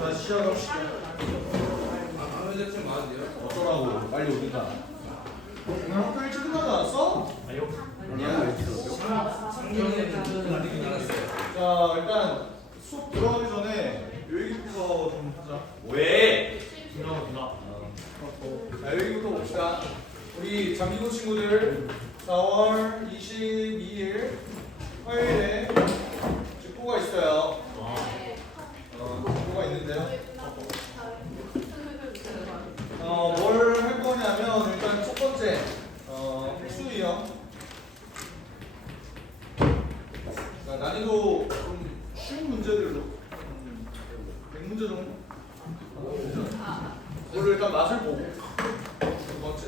자, 시작합시다. 대충 많은데요? 어쩌라고 빨리 오든가. 오늘 학교 일찍 끝나지 않았어? 아니야. 상경에는 아직 끝났어요. 자, 일단 수업 들어가기 전에 요일부터 좀 하자. 왜? 자, 요일부터 봅시다. 우리 장기고 친구들 4월 22일 화요일에 직보가 있어요. 직보가 있는데요. 뭘 할 거냐면 일단 첫 번째 수유형. 난이도 좀 쉬운 문제들로 100문제 정도? 그걸 일단 맛을 보고 두 번째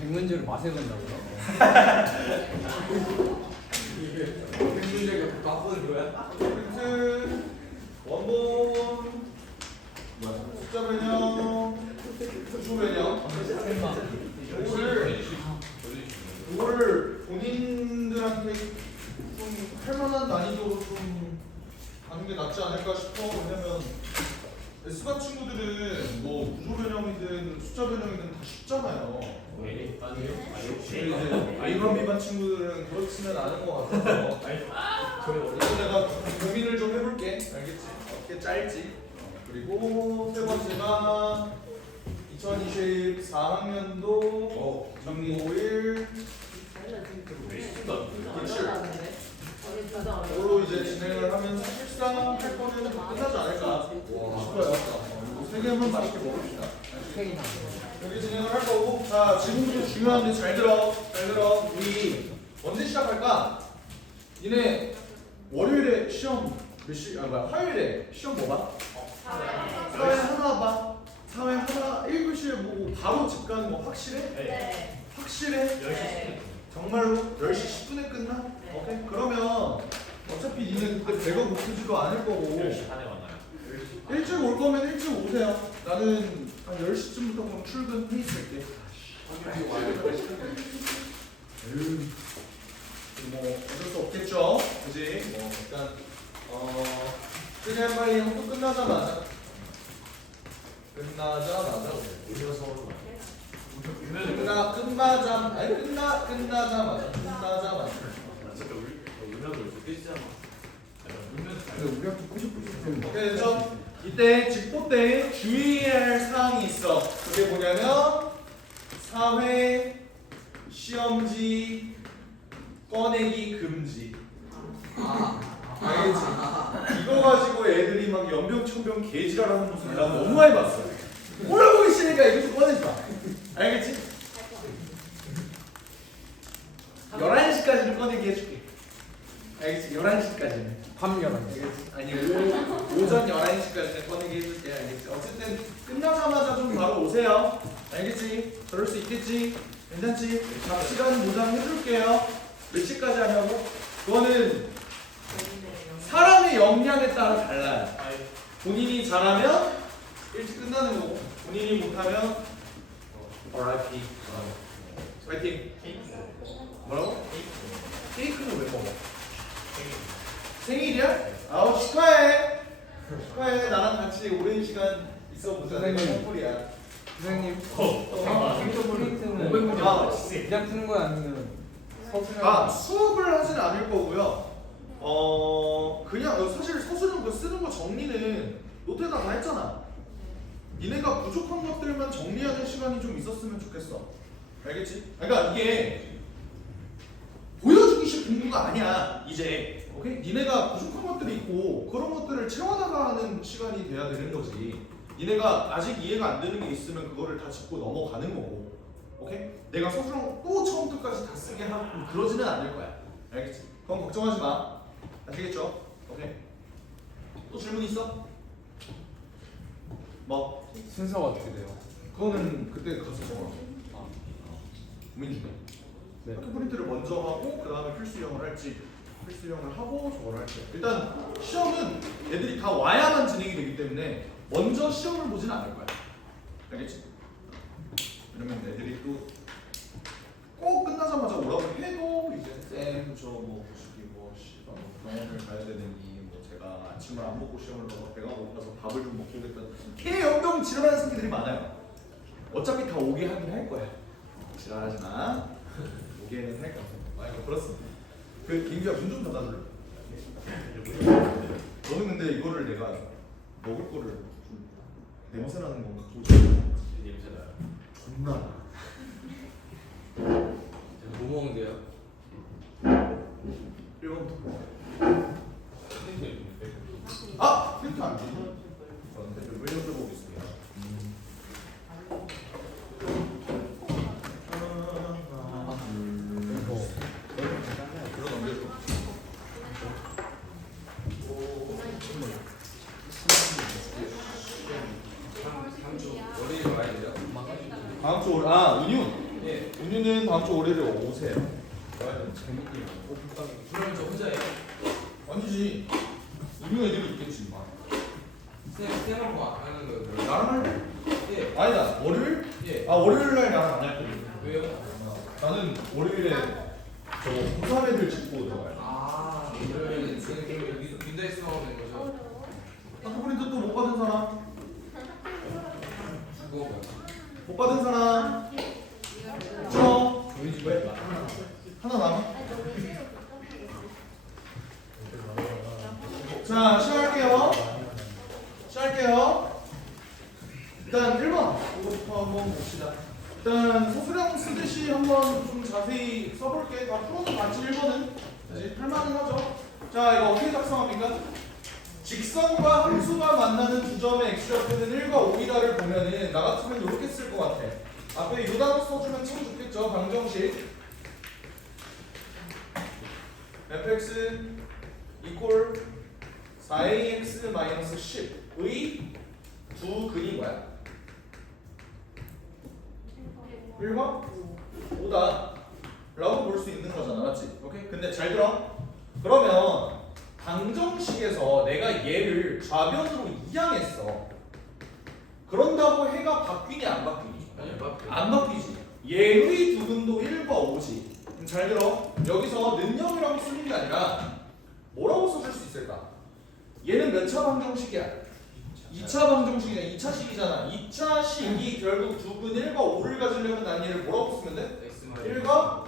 100문제를 맛에 본다고요? 100문제가 바꾸는 거야? 힌트 원본 숫자 변형 주소 변형 이거를 본인들한테 좀 할만한 난이도로 좀 가는 게 낫지 않을까 싶어. 왜냐면 S반 친구들은 뭐 구조 변형이든 숫자 변형이든 다 쉽잖아요. 왜? 아니요. 근데 이제 A반 B반 친구들은 그렇지는 않은 것 같아서 그래서 내가 고민을 좀 해볼게. 알겠지? 어떻게 짤지. 그리고 세 번째가 2024학년도 중5일 기출 으로 이제 진행을 하면 사실상 할 거는 끝나지 않을까 싶어요. 세 개만 맛있게 먹읍시다. 여기 진행을 할 거고, 자 지금부터 중요한데 잘 들어. 우리 언제 시작할까? 니네 월요일에 시험 화요일에 시험 뭐 봐? 사회 하나 봐. 사회 하나 1교시에 보고 바로 집 가는 거 확실해? 네. 확실해? 10시. 정말로? 10시 10분에 끝나? 네. 오케이? 그러면 어차피 니네 그때 배가 고프지도 않을 거고 10시 반에 만나요. 일찍 올 거면 일찍 오세요. 나는 한 10시쯤부터 그럼 출근해 있을게. 뭐 어쩔 수 없겠죠. 그지? 뭐 일단 그냥 빨리 학교 끝나자마자 끝나자마자 우리 학교 뿌시뿌시 그래서 이때 직보 때 주의해야 할 사항이 있어. 그게 뭐냐면 사회 시험지 꺼내기 금지. 알겠지? 이거 가지고 애들이 막 연병천병 개지랄하는 모습 나 너무 많이 봤어. 몰라보기 싫으니까 이거 좀 꺼내지 마. 알겠지? 11시까지는 꺼내기 해줄게. 알겠지? 11시까지는. 밤 11시. 아니 오전 11시까지는 꺼내게 해줄게. 알겠지? 어쨌든 끝나자마자 좀 바로 오세요. 알겠지? 그럴 수 있겠지? 괜찮지? 시간 보장해줄게요. 몇 시까지 하냐고? 그거는 사람의 역량에 따라 달라요. 본인이 잘하면 일찍 끝나는 거고, 본인이 못하면 RIP. 파이팅. 뭐라고? 케이크는 왜 먹어? 생일이야? 아우 축하해. 축하해. 나랑 같이 오랜 시간 있어 보자. 내가 선물이야. 선생님 생일 프린트는 500문제 그냥 푸는 거야 아니면 서술형? 수업을 하진 않을 거고요. 그냥 사실 서술형 그 쓰는 거 정리는 노트에다 다 했잖아. 니네가 부족한 것들만 정리하는 시간이 좀 있었으면 좋겠어. 알겠지? 그러니까 이게 보여주기식 공부가 아니야. 이제 오케이? 니네가 부족한 것들이 있고 그런 것들을 채워나가는 시간이 돼야 되는 거지. 니네가 아직 이해가 안 되는 게 있으면 그거를 다 짚고 넘어가는 거고. 오케이? 내가 서술형 또 처음부터까지 다 쓰게 하고 그러지는 않을 거야. 알겠지? 그건 걱정하지 마. 아시겠죠? 오케이? 또 질문 있어? 뭐? 순서가 어떻게 돼요? 그거는 그때 가서 적어. 고민 중에. 네. 학교 프린트를 먼저 하고 그 다음에 필수형을 할지 필수형을 하고 저걸 할지. 일단 시험은 애들이 다 와야만 진행이 되기 때문에 먼저 시험을 보진 않을 거야. 알겠지? 왜냐면 애들이 또 꼭 끝나자마자 오라고 해도 이제 쌤 저 뭐 보시기 뭐 병원을 가야 되는 이 뭐 제가 않을까. 아침을 안 먹고 시험을 봐서 배가 고파서 밥을 좀 먹고 오겠다. 개연병 지랄하는 새끼들이 많아요. 어차피 다 오게 하긴 할 거야. 지랄하지 마. 오게는 할 거야. 이거 그렇습니다. 그 김기아 문좀 닫아줄래? 너는 근데 이거를 내가 먹을 거를 좀 냄새 나는 건가? 냄새 나요. 존나. 뭐 먹는데요? 1번부터. 아! 필터 안 되지? 그런데 좀 외려 들어보겠습니다. 들어 넘겨줘. 월요일 와야 돼요? 다음 주 월, 운윤. 예. 운윤은 다음 주 월요일에 오세요. 재밌게요. 그러면 저 혼자예요? 아니지. 운윤 애들이 있겠지. 쌤하고 안 하는 거예요? 나랑 할래? 예. 아니다. 월요일? 예. 월요일 날 나랑 안 할 거거든. 왜요? 나는 월요일에 저 고3 애들 짚고 들어가요. 아, 그러면 민다이 수업인 거죠? 한국인도 또 못 받은 사람? 그거 못 받은 사람? 저 저희 집에 하나 남아? 자, 시작할게요. 시작할게요. 일단 1번부터 한번 봅시다. 일단 소수령 쓰듯이 한번 좀 자세히 써볼게. 다 풀어도 같이 1번은 이제 할만은 하죠. 자, 이거 어떻게 작성합니까? 직선과 함수가 만나는 두 점의 x좌표는 1과 5이다를 보면은 나 같으면 이렇게 쓸 것 같아. 앞에 이 단어 써주면 참 좋겠죠. 방정식 fx 이퀄 4ax-10의 두 근인 거야. 1과 5다 라고 볼 수 있는 거잖아. 맞지? 오케이? 근데 잘 들어. 그러면 방정식에서 내가 얘를 좌변으로 이항했어. 그런다고 해가 바뀌니 안 바뀌니? 안 바뀌지. 얘의 두 근도 1과 5지. 잘 들어. 여기서 는영이라고 쓰는 게 아니라 뭐라고 써줄 수 있을까? 얘는 몇 차 방정식이야? 2차 방정식이야. 2차식이잖아. 2차식이 결국 두 근 1과 5를 가지려면 난 얘를 뭐라고 쓰면 돼? 1과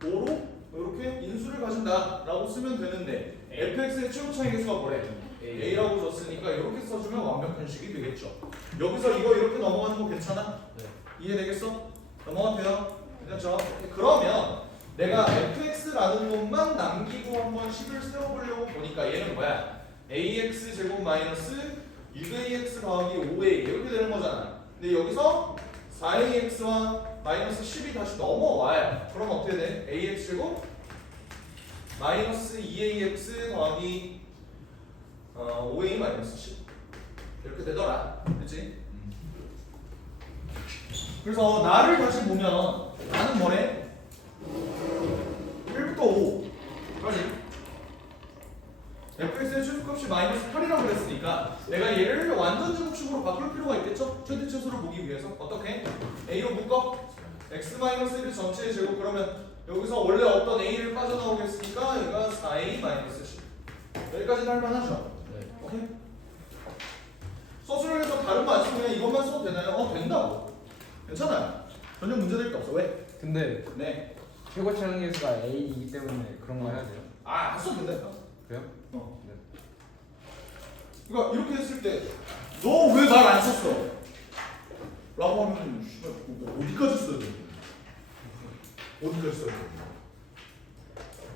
5로 이렇게 인수를 가진다 라고 쓰면 되는데 fx의 최고차의 개수가 뭐래? a라고 줬으니까 이렇게 써주면 완벽한 식이 되겠죠. 여기서 이거 이렇게 넘어가는 거 괜찮아? 네. 이해되겠어? 넘어가도 돼요? 그렇죠? 그러면 내가 fx라는 놈만 남기고 한번 식을 세워보려고 보니까 얘는 뭐야? ax 제곱 마이너스 6ax 더하기 5a 이렇게 되는 거잖아. 근데 여기서 4ax와 마이너스 10이 다시 넘어와요. 그럼 어떻게 돼? ax 제곱 마이너스 2ax 더하기 5a 마이너스 10 이렇게 되더라. 그치? 그래서 나를 다시 보면 나는 뭐래? 1부터 5 그러지? fx의 최소값이 마이너스 8이라고 그랬으니까 내가 얘를 완전 제곱식으로 바꿀 필요가 있겠죠? 최대치수를 보기 위해서 어떻게? a로 묶어 x-1 전체의 제곱 그러면 여기서 원래 어떤 a를 빠져나오겠으니까 여기가 4a 마이너스 10 여기까지는 할만하죠? 네. 오케이? 서술형에서 다른 거 안 쓰면 그냥 이것만 써도 되나요? 된다고 괜찮아요 전혀 문제될 게 없어 왜? 근데 네 최고 차는 개수가 A이기 때문에 그런 거 해야 돼요? 안 써도 된다니까 그래요? 네. 그러니까 이렇게 했을 때 너 왜 말 안 썼어? 라고 하면 씨발 어디까지 써야 돼? 어디까지 써야 돼?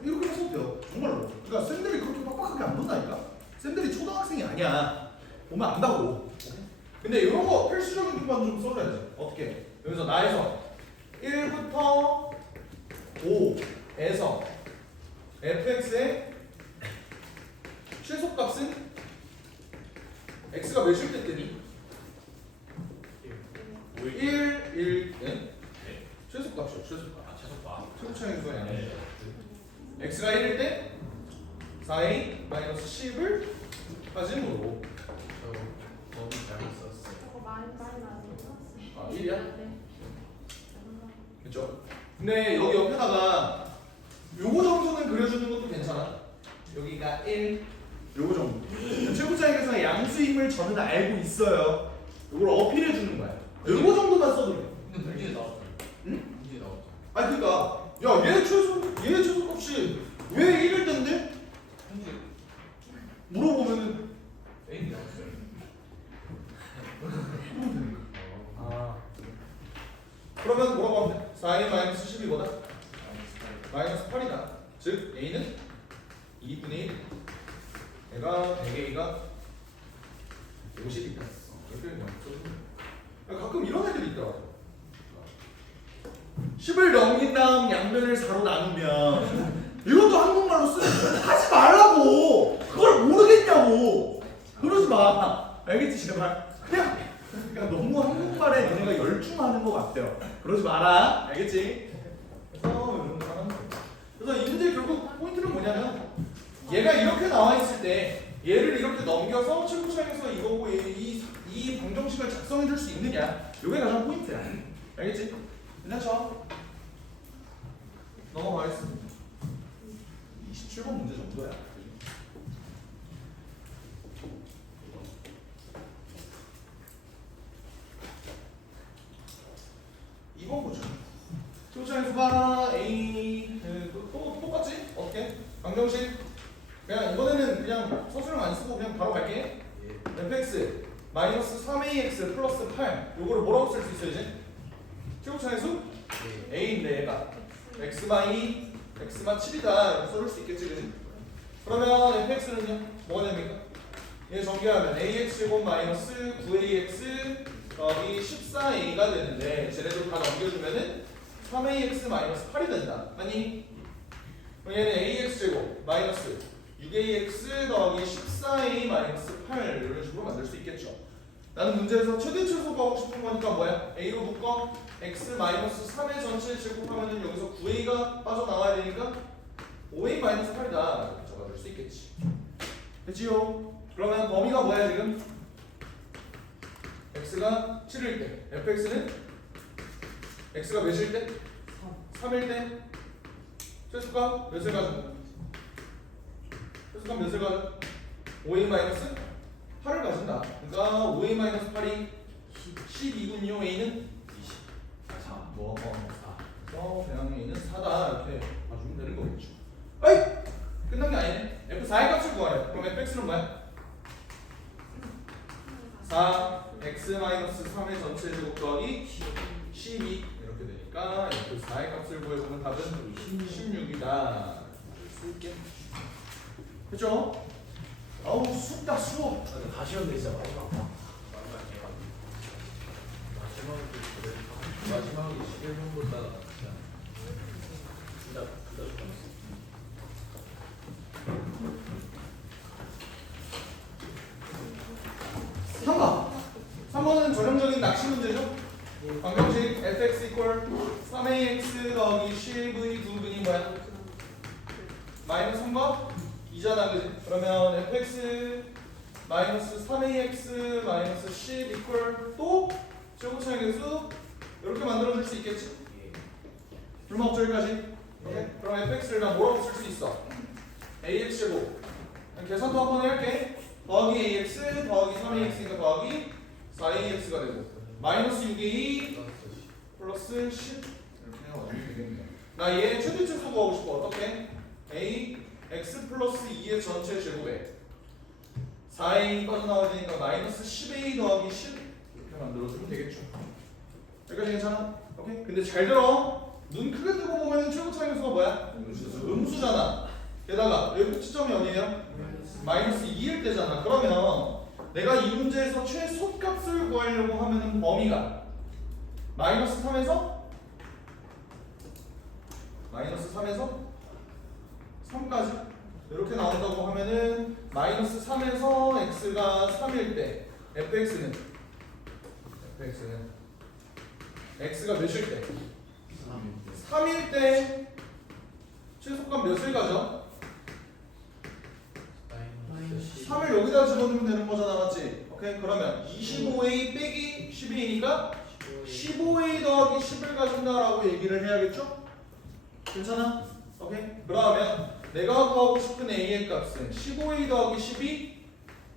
이렇게 써도 돼요 정말로. 그러니까 쌤들이 그렇게 빡빡하게 안 본다니까. 쌤들이 초등학생이 아니야. 보면 안다고. 근데 이런 거 필수적인 것만 좀 써줘야지. 어떻게? 여기서 나에서 1부터 5에서 fx의 최소값은 x가 몇일 때 뜨니? 1, 네? 최소값이요. 최소값. 최소값. 최고차의 수가 아니야. 네. x가 1일 때 4a 마이너스 10을 가짐으로 저 너무 잘못 썼어요. 저거 많이 나왔어요. 1이야? 네. 그렇죠? 근데 여기 옆에다가 요거 정도는 그려주는 것도 괜찮아. 여기가 1, 요거 정도. 최고차의 계산의 양수임을 저는 알고 있어요. 요걸 어필해 주는 거야. 요거 정도만 써도 돼. 근데 문제에 나왔잖아. 응? 문제에 나왔잖아. 아 그러니까 야얘 최소 값이 왜 1일 텐데? 현재 물어보면은 A는 나왔어요. 어. 그러면 뭐라고 하면 돼? 4a 마이너스 10이 뭐다? 마이너스 8이다. 즉 a는 2분의 1. 얘가 100a가 50이다. 이렇게 그냥 써주면 돼. 가끔 이런 애들이 있더라고. 10을 넘긴 다음 양변을 4로 나누면 이것도 한국말로 하지 말라고. 그걸 모르겠냐고. 그러지 마. 알겠지 제발. 그냥 그러니까 너무 한국말에 너네가 열중하는 것 같아요. 그러지 마라. 알겠지? 그래서 이런 거 하는 거예요. 그래서 이 문제 결국 포인트는 뭐냐면 얘가 이렇게 나와 있을 때 얘를 이렇게 넘겨서 최고차에서 이거고 이 방정식을 작성해 줄 수 있느냐. 이게 가장 포인트야. 알겠지? 괜찮죠? 넘어가겠습니다. 27번 문제 정도야. 이번 보죠. 최고차에서가 A 또 똑같지? 어떻게? 방정식 그냥 이번에는 그냥 서술형 안 쓰고 그냥 바로 갈게. fx 마이너스 3ax 플러스 8 요거를 뭐라고 쓸 수 있어 이제? 최고차의 수? a인데 얘가 x마 2, x마 7이다 이렇게 써줄 수 있겠지 그지? 그러면 fx는요? 뭐가 됩니까? 얘 전개하면 ax 제곱 마이너스 9ax 더하기 14a가 되는데 쟤네들 다 넘겨주면은 3ax 마이너스 8이 된다. 아니 얘는 ax 제곱 마이너스 6ax 더하기 14a 마이너스 8 이런 식으로 만들 수 있겠죠. 나는 문제에서 최대 최소 구하고 싶은 거니까 뭐야? a로 묶어 x 마이너스 3의 전체 제곱하면은 여기서 9a가 빠져나와야 되니까 5a 마이너스 8이다 이렇게 적어줄 수 있겠지. 됐지요? 그러면 범위가 뭐야 지금? x가 7일 때 fx는 x가 몇일 때? 3일 때 최소값 몇을 가지고? 최소값 몇을 가지고? 5a 마이너스 8을 가진다. 그러니까 5a 마이너스 8이 12군요. a는 20. 4. 뭐? 4. 그래서 그냥 a는 4다 이렇게 봐주면 되는 거겠죠. 어이! 끝난 게 아니네. f4의 값을 구하래. 그럼 fx는 뭐야? 4 x 마이너스 3의 전체 제곱 더하기 12 이렇게 되니까 f4의 값을 구해보면 답은 16이다. 수 있겠네. 그죠? 아우 쑥다 수업. 다시 연대 진짜 마지막이 11번보다 진짜 좋았어. 3번. 3번은 전형적인 낚시 문제죠. 방정식 fx equal 3ax 더하기 10의 두분이 뭐야? 마이너스 3번? 2잖아 그지? 그러면 fx 마이너스 3ax 마이너스 10 equal 또 최고차의 개수 이렇게 만들어줄 수 있겠지? 불만 없죠 여기까지? 오케이? 그럼 fx를 난 뭐라고 쓸 수 있어? ax 제곱 계산도 한 번 할게. 더하기 ax 더하기 3ax니까 더하기 4ax가 되고 마이너스 6a 플러스 10 이렇게 해가지고 되겠네요. 나 얘 최대 최소 구하고 싶어. 어떻게? a x 플러스 2의 전체 제곱에 4a 빠져나와야 되니까 마이너스 10a 더하기 10 이렇게 만들어주면 되겠죠. 여기까지 괜찮아? 오케이? 근데 잘 들어. 눈 크게 뜨고 보면 최고차의 개수가 뭐야? 음수잖아. 게다가 여기 꼭지점이 어디예요? 마이너스 2일 때잖아. 그러면 내가 이 문제에서 최소값을 구하려고 하면은 범위가 마이너스 3에서 3까지 이렇게 나온다고 하면은 마이너스 3에서 x가 3일 때 fx는 x가 몇일 때? 3일 때 최소값 몇을 가져? 3을 여기다 집어넣으면 되는 거잖아, 맞지? 오케이, 그러면 25a 빼기 12니까 15a 더하기 10을 가진다라고 얘기를 해야겠죠? 괜찮아? 오케이, 그러면 내가 구하고 싶은 a의 값은 15a 더하기 12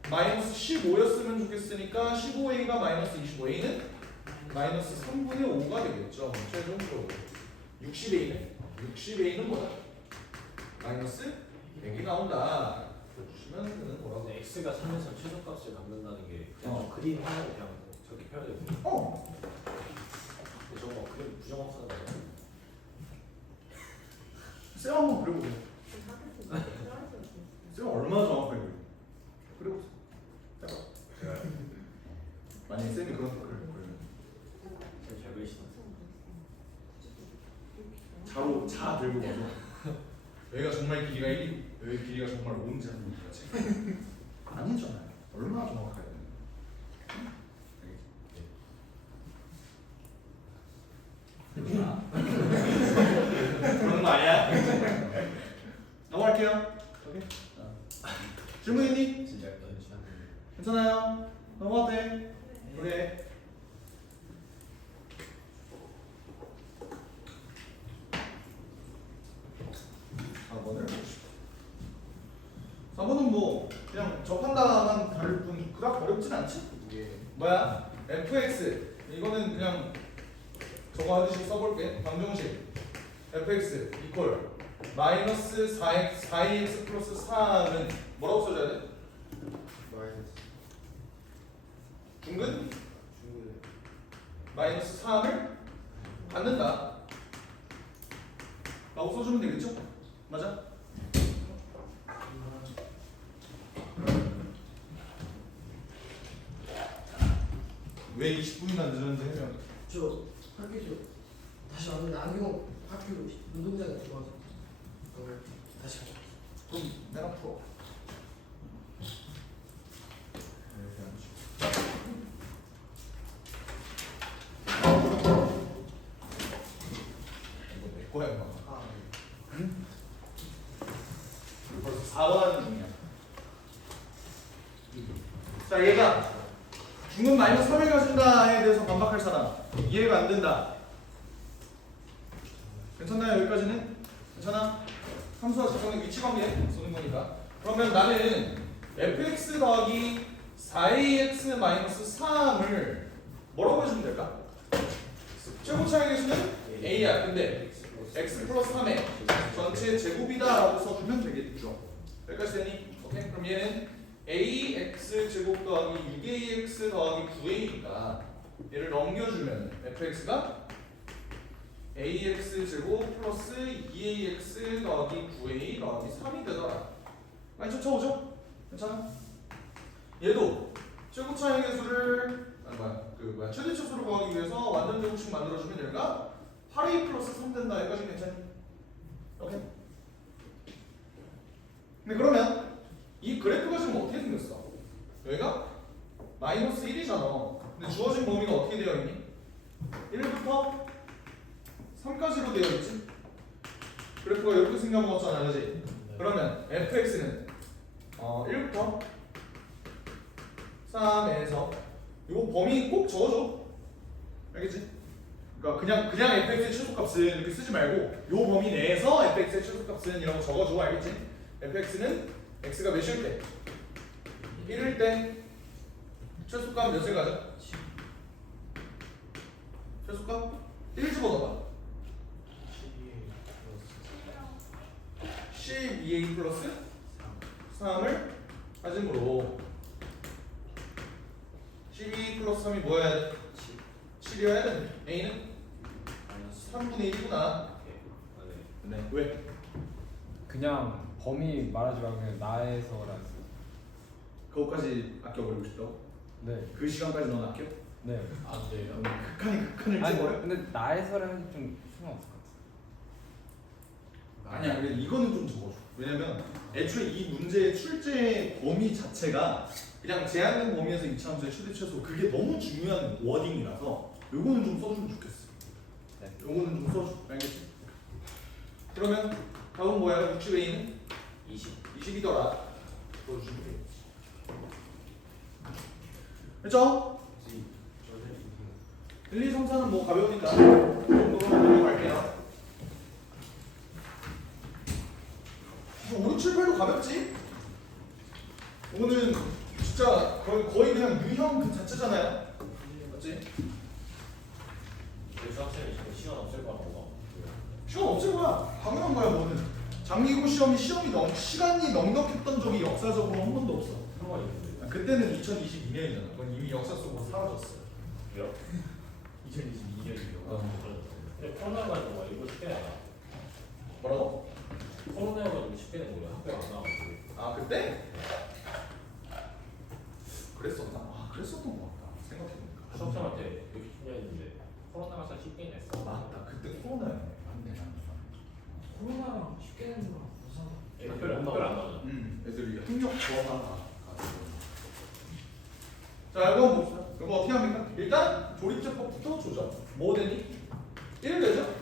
마이너스 15였으면 좋겠으니까 15a가 마이너스 25a는 마이너스 3분의 5가 되겠죠. 최종적으로 60a는 60a는 뭐야? 마이너스 100이 나온다. 주시면 되는 거라고. 근데 x가 3에서 최소값을 갖는다는 게 그냥 어. 그림 하나로 그냥 저렇게 펴야 되고. 근데 저거 그림 부정확하잖아요. 쌤 한번 그려보세요. 쌤 얼마나 정확하게 그려? 그려보세요. 해봐. 제가 만약에 쌤이 그런 거 그려요. 잘 그리시나? 자로 자 들고 가서 여기가 정말 길이가 1이고 여기 길이가 정말 5인지 아닙니까 지금? 아니잖아요. 얼마나 정확해야 되는 그런 거 아니야? 넘어갈게요. 오케이. 질문 있니? 진짜 너는 지난 괜찮아요? 넘어가도 돼? 오케이. 사 4번은 뭐 그냥 접한다만 다를 뿐 그닥 어렵진 않지? 이게 뭐야? fx 이거는 그냥 저거 하듯이 써볼게. 방정식 fx 이퀄 마이너스 4x 플러스 4는 뭐라고 써줘야 돼? 마이너스 중근 중국에 마이너스 3을 받는다 라고 써주면 되겠죠? 맞아? 왜 20분이나 늦었는지 해명. 저 학교에서 다시 왔는데 안경 학교 운동장에 들어가서 다시 가자. 그럼 내가 풀어. 이거 내 거야, 임마. 벌써 4번 하는 중이야. 자, 얘가 중근 마이너스 3을 가진다에 대해서 반박할 사람. 이해가 안 된다. 괜찮나요? 여기까지는? 괜찮아? 함수와 지정의 위치 관계 쓰는 거니까. 그러면 나는 fx 더하기 4ax 마이너스 3을 뭐라고 해주면 될까? 최고 차의 개수는 a야. 근데 x 플러스 3의 전체 제곱이다 라고 써주면 되겠죠. 여기까지 되니? 오케이? 그럼 얘는 ax 제곱 더하기 6ax 더하기 9a니까 얘를 넘겨주면 fx가 ax 제곱 플러스 2ax 더하기 9a 더하기 3이 되더라. 많이 쫓아오죠? 괜찮아? 얘도 최고차의 개수를 최대 최소를 구하기 위해서 완전 제곱식 만들어주면 얘가 8a 플러스 3 된다. 여기까지 괜찮니? 오케이? 근데 그러면 이 그래프가 지금 어떻게 생겼어? 여기가 마이너스 1이잖아. 근데 주어진 범위가 어떻게 되어 있니? 1부터 3까지로 되어 있지? 그래프가 이렇게 생겨먹었잖아, 그지? 그러면 fx는 1부터 3에서 이거 범위 꼭 적어줘. 알겠지? 그러니까 그냥 fx의 최소값은 이렇게 쓰지 말고 요 범위 내에서 fx의 최소값은 이라고 적어줘. 알겠지? fx는 x가 몇일 때? 1일 때 최소값 몇을 가져? 최소값 1 집어넣어봐. 12a 플러스 3을 가짐으로 12 플러스 3이 뭐여야 돼? 7이어야 돼. a는 3분의 1이구나. 네. 왜? 그냥 범위 말하지 말고 그냥 나에서라서. 그거까지 아껴버리고 싶다고? 네. 그 시간까지 넌 아껴? 네. 안 돼요. 극한을 아니 찍어버려? 근데 나에서라는 좀 수가 없을 것 같아. 아니야, 근데 이거는 좀 적어줘. 왜냐면 애초에 이 문제의 출제 범위 자체가 그냥 제한된 범위에서 이차함수의 최대 최소 그게 너무 중요한 워딩이라서 요거는 좀 써주면 좋겠어. 네. 요거는 좀 써줘. 알겠지? 그러면 답은 뭐야? 60a는 20이더라. 써주시면 돼요. 그렇죠? 1, 2, 3, 4는 뭐 가벼우니까 이 정도로 넘어갈게요. 가볍지? 이거는 진짜 거의 그냥 유형 그 자체잖아요. 맞지? 그래서 학생이 지금 시간 없을 거라고 봐. 시간 없을 거야. 당연한 거야 너는. 장기고 시간이 넉넉했던 적이 역사적으로 한 번도 없어. 상관이 있는데. 그때는 2022년이잖아. 그건 이미 역사 속으로 사라졌어. 왜요? 2022년이요. 근데 코로나가 뭐 이거 쉽게 나가. 뭐라고? 코로나가 좀 쉽게 된 거예요. 학교 안 나가고. 아 그때? 그랬었나? 아 그랬었던 것 같다. 생각해보니까. 수업생한테 이렇게 신냐 했는데 코로나가 참 쉽게 냈어. 맞다. 그때 코로나였네. 맞네. 코로나랑 쉽게 되는 거랑 무슨 학교를 안 나가잖아. 애들이 학력 저하가 자 이거 한번 봅시다. 이거 어떻게 합니까? 일단 조립제법부터 조정. 뭐 되니? 1 되죠?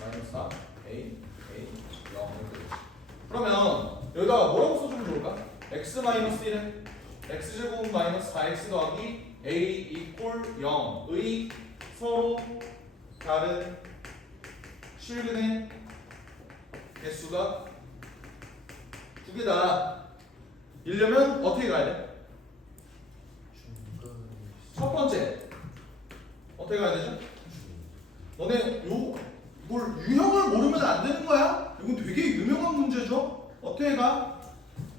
마이너스 4 A 0 그러면 여기다가 뭐라고 써주면 좋을까? x 마이너스 1은 x제곱 마이너스 4x 더하기 a 이퀄 0의 서로 다른 실근의 개수가 두 개다. 이려면 어떻게 가야 돼? 첫 번째 어떻게 가야 되죠? 너네 뭘 유형을 모르면 안 되는 거야? 이건 되게 유명한 문제죠. 어떻게 가?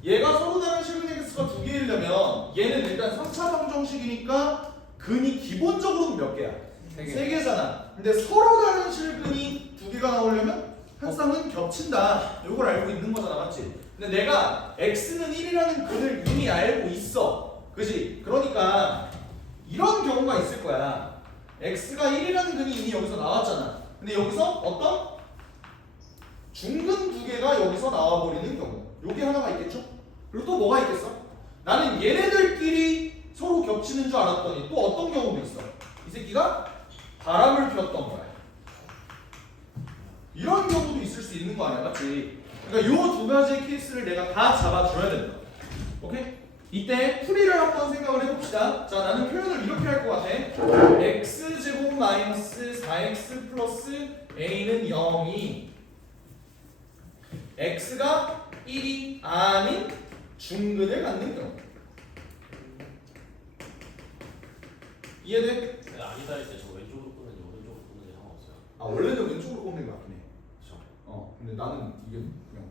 얘가 서로 다른 실근의 개수가 두 개이려면 얘는 일단 3차 방정식이니까 근이 기본적으로는 몇 개야? 세 개잖아. 근데 서로 다른 실근이 두 개가 나오려면 항상은 겹친다. 이걸 알고 있는 거잖아, 맞지? 근데 내가 x는 1이라는 근을 이미 알고 있어. 그지? 그러니까 이런 경우가 있을 거야. x가 1이라는 근이 이미 여기서 나왔잖아. 근데 여기서 어떤 중근 두 개가 여기서 나와버리는 경우. 요게 하나가 있겠죠? 그리고 또 뭐가 있겠어? 나는 얘네들끼리 서로 겹치는 줄 알았더니 또 어떤 경우도 있어. 이 새끼가 바람을 피웠던 거야. 이런 경우도 있을 수 있는 거 아니야, 맞지? 그러니까 요 두 가지 케이스를 내가 다 잡아줘야 된다. 오케이? 이때 풀이를 한번 생각을 해봅시다. 자, 나는 표현을 이렇게 할 것 같아. x제곱 마이너스 4x 플러스 a는 0이 x가 1이 아닌 중근을 갖는 경우. 이해돼? 내가 아니다 할 때 저 왼쪽으로 끄는지 오른쪽으로 끄는지 상관없어요. 아 원래는 왼쪽으로 꼽는 게 맞긴 해. 그렇죠. 근데 나는 이게 그냥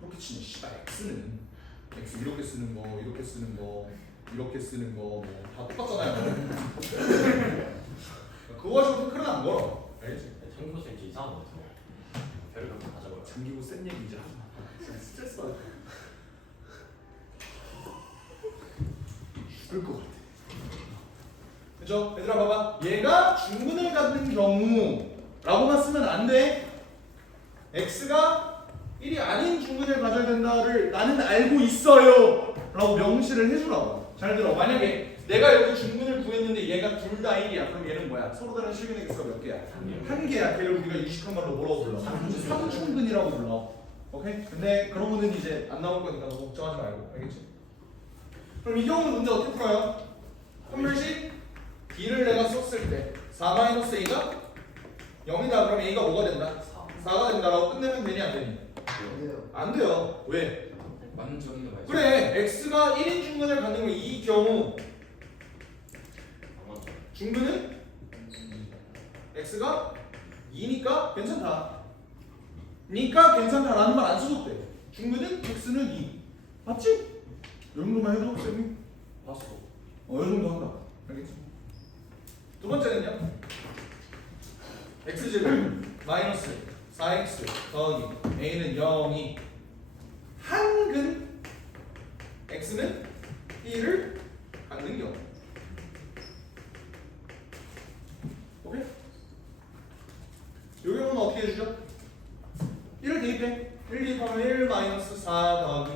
그렇게 치네. 씨발 x는 x 이렇게 쓰는 거, 이렇게 쓰는 거, 이렇게 쓰는 거 뭐 다 똑같잖아요. 그거 가지고 태클은 안 걸어. 알지? 장기고 쌤 진짜 이상한 거 같아요. 별을 그렇게 가져가요. 잠기고 센 얘기 이제 하지 마. 진짜 스트레스 받아. 죽을 것 같아. 그죠? 얘들아 봐봐. 얘가 중근을 갖는 경우라고만 쓰면 안 돼. x가 1이 아닌 중근을 가져야 된다를 나는 알고 있어요 라고 명시를 해주라고. 잘 들어. 만약에 내가 여기 중근을 구했는데 얘가 둘 다 1이야. 그럼 얘는 뭐야? 서로 다른 실근의 개수가 몇 개야? 한 개야. 걔를 우리가 유식한 말로 뭐라고 불러? 삼중근이라고 불러. 오케이? 근데 그런 거는 이제 안 나올 거니까 너 걱정하지 말고. 알겠지? 그럼 이 경우는 문제 어떻게 풀어요? 한별씩 b를 내가 썼을 때 4-a가 0이다. 그럼 a가 뭐가 된다? 4가 된다라고 끝내면 되니 안 되니? 안 돼요. 왜? 맞는 정의가 맞죠? 그래. x가 1인 중근을 갖는 거 이 경우 중근은 x가 2니까 괜찮다. 니까 괜찮다라는 말 안 써도 돼. 중근은 x는 2. 맞지? 이 정도만 해도 쌤이 봤어. 이 정도 한다. 알겠지? 두 번째는요. x제곱 마이너스 4x 더하기 a는 0이 한근 x는 1을 갖는 경우. 오케이? 이 경우는 어떻게 해주죠? 1을 대입해. 1 대입하면 1 마이너스 4 더하기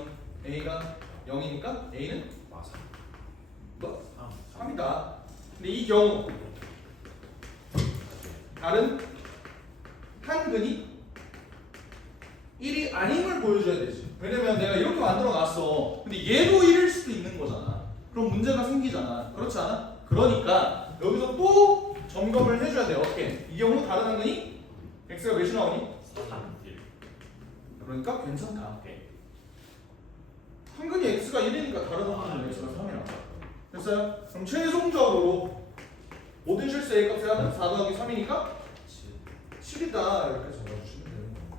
a가 0이니까 a는 맞아. 뭐? 3이다. 근데 이 경우 다른 한근이 1이 아님을 보여줘야 되지. 왜냐면 내가 이렇게 만들어 놨어. 근데 얘도 1일 수도 있는 거잖아. 그럼 문제가 생기잖아. 그렇지 않아? 그러니까 여기서 또 점검을 해줘야 돼. 어떻게? 이 경우 다른 한근이 x가 몇이 나오니? 3, 1. 그러니까 괜찮다. 오케이. 한근이 x가 1이니까 다른 한근은 x가 3이 나와. 됐어요? 그럼 최종적으로 모든 실수 a 값의 합은 4 더하기 3이니까 7이다 이렇게 적어주시면 되는 거예요.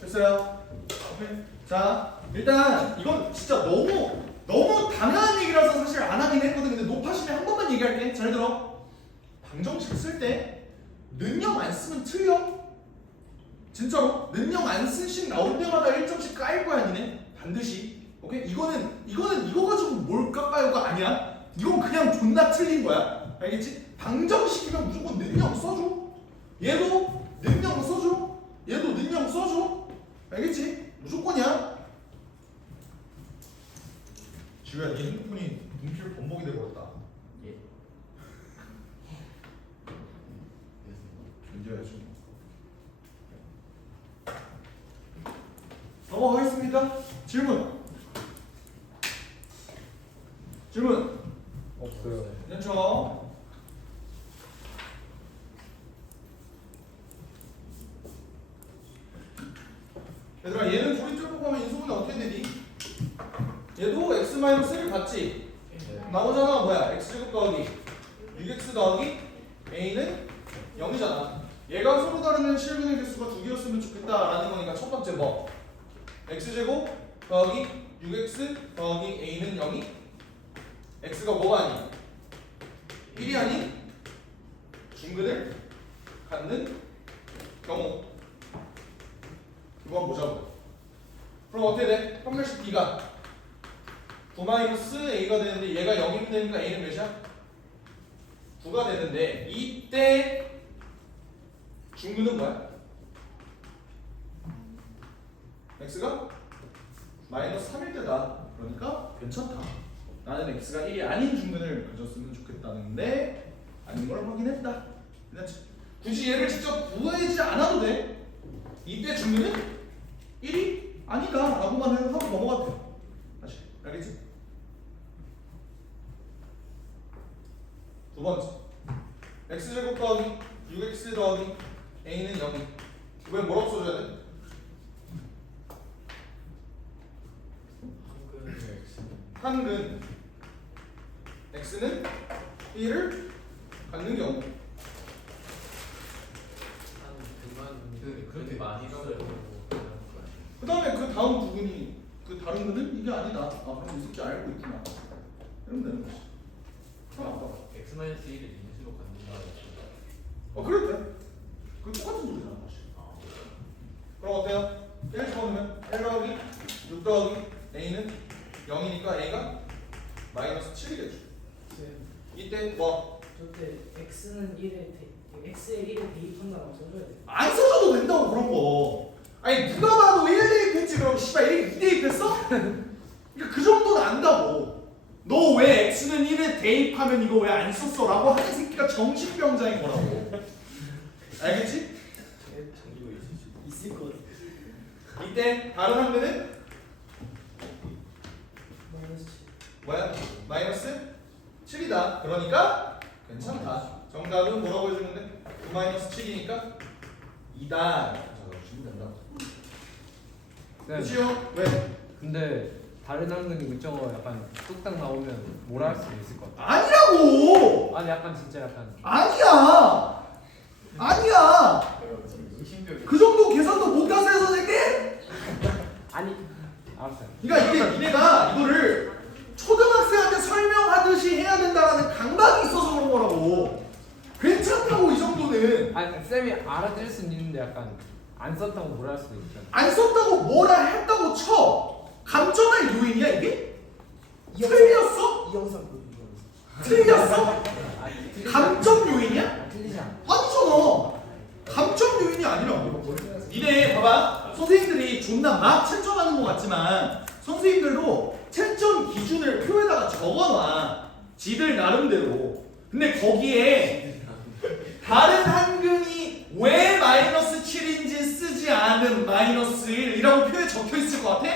됐어요? 오케이. 자 일단 이건 진짜 너무 당연한 얘기라서 사실 안 하긴 했거든. 근데 높아시면 한 번만 얘기할게. 잘 들어. 방정식 쓸 때 능력 안 쓰면 틀려. 진짜로 능력 안 쓴식 나올 때마다 1점씩 까일 거야 니네 반드시. 오케이? 이거는 이거 가지고 뭘 깎아요가 아니야. 이건 그냥 존나 틀린 거야. 알겠지? 방정식이면 무조건 능력 써줘. 얘도 능력 써줘. 얘도 능력 써줘. 알겠지? 무조건이야. 지우야 네 핸드폰이 눈필 범벅이 돼버렸다. 예. 견뎌야지. 넘어가겠습니다. 질문. 없어요. 괜찮죠? 얘들아 얘는 둘이 쫄복하면 인수분해 어떻게 되니? 얘도 x-1을 받지? 나오잖아. 뭐야? x제곱 더하기 6x 더하기 a는 0이잖아. 얘가 서로 다른 실근의 개수가 2개였으면 좋겠다라는 거니까 첫 번째 뭐? x제곱 더하기 6x 더하기 a는 0이? x가 뭐가 아니? 1이 아닌 중근을 갖는 경우. 이거 한번 보자고. 그럼 어떻게 돼? 판별식 b가 9-a가 되는데 얘가 0이면 되니까 a는 몇이야? 9가 되는데 이때 중근은 뭐야? x가 마이너스 3일 때다. 그러니까 괜찮다. 나는 x가 1이 아닌 중근을 가졌으면 좋겠다는데 아닌 걸 확인했다. 그냥 굳이 얘를 직접 구하지 않아도 돼. 이때 중근은 1이 아니다 라고만 하고 넘어가도 돼. 다시 알겠지? 두 번째 x제곱 더하기 6x 더하기 a는 0이 왜 뭐라고 써줘야 돼? 한근 x는 1을 갖는 경우. 그렇게 많이 써요. 그 다음에 그 다음 부분이 그 다른 근은 이게 아니다. 아 그럼 이 새끼 알고 있구나. 이러면 되는 거지. X-1을 인수로 갖는다. 그래도 돼. 그 똑같은 소리잖아 사실. 그럼 어때요? 1 집어넣으면 1 더하기 6 더하기 a는 0이니까 a가 마이너스 7이겠죠. 이때 뭐? 저때 x는 x에 1에 대입한다고 써줘야 돼. 안 써줘도 된다고 그런 거. 아니 누가 봐도 1 대입했지 그럼 씨발 2 대입했어? 그러니까 그 정도는 안다고. 너 왜 x는 1에 대입하면 이거 왜 안 썼어? 라고 하는 새끼가 정신병자인 거라고. 알겠지? 있을 것 같아. 이때 다른 한근은 마이너스 7. 뭐야? 마이너스 7이다. 그러니까 괜찮다. 정답은 뭐라고 해주는데? 9-7이니까 2다. 적어주시면 된다. 그치요? 왜? 근데 다른 한근이 저거 약간 뚝딱 나오면 뭐라 할 수도 있을 것 같아. 아니라고! 아니 약간 진짜 약간 아니야! 아니야! 그 정도 계산도 못하세요 선생님? 아니 알았어요. 그러니까 이게 니네가 이거를 초등학생한테 설명하듯이 해야 된다라는 강박이 있어서 그런 거라고. 괜찮다고 이 정도는. 아니 쌤이 알아들을 수는 있는데 약간 안 썼다고 뭐라 할 수도 있잖아. 안 썼다고 뭐라 했다고 쳐. 감점할 요인이야 이게? 틀렸어? 이 영상 보여줘. 틀렸어? 아니, 감점 요인이야? 틀리지 않아. 아니잖아. 감점 요인이 아니라. 니네 봐봐. 선생님들이 존나 막 채점하는 것 같지만 선생님들도 채점 기준을 표에다가 적어놔. 지들 나름대로. 근데 거기에 다른 한근이 왜 마이너스 7인지 쓰지 않은 마이너스 1이라고 표에 적혀 있을 것 같아?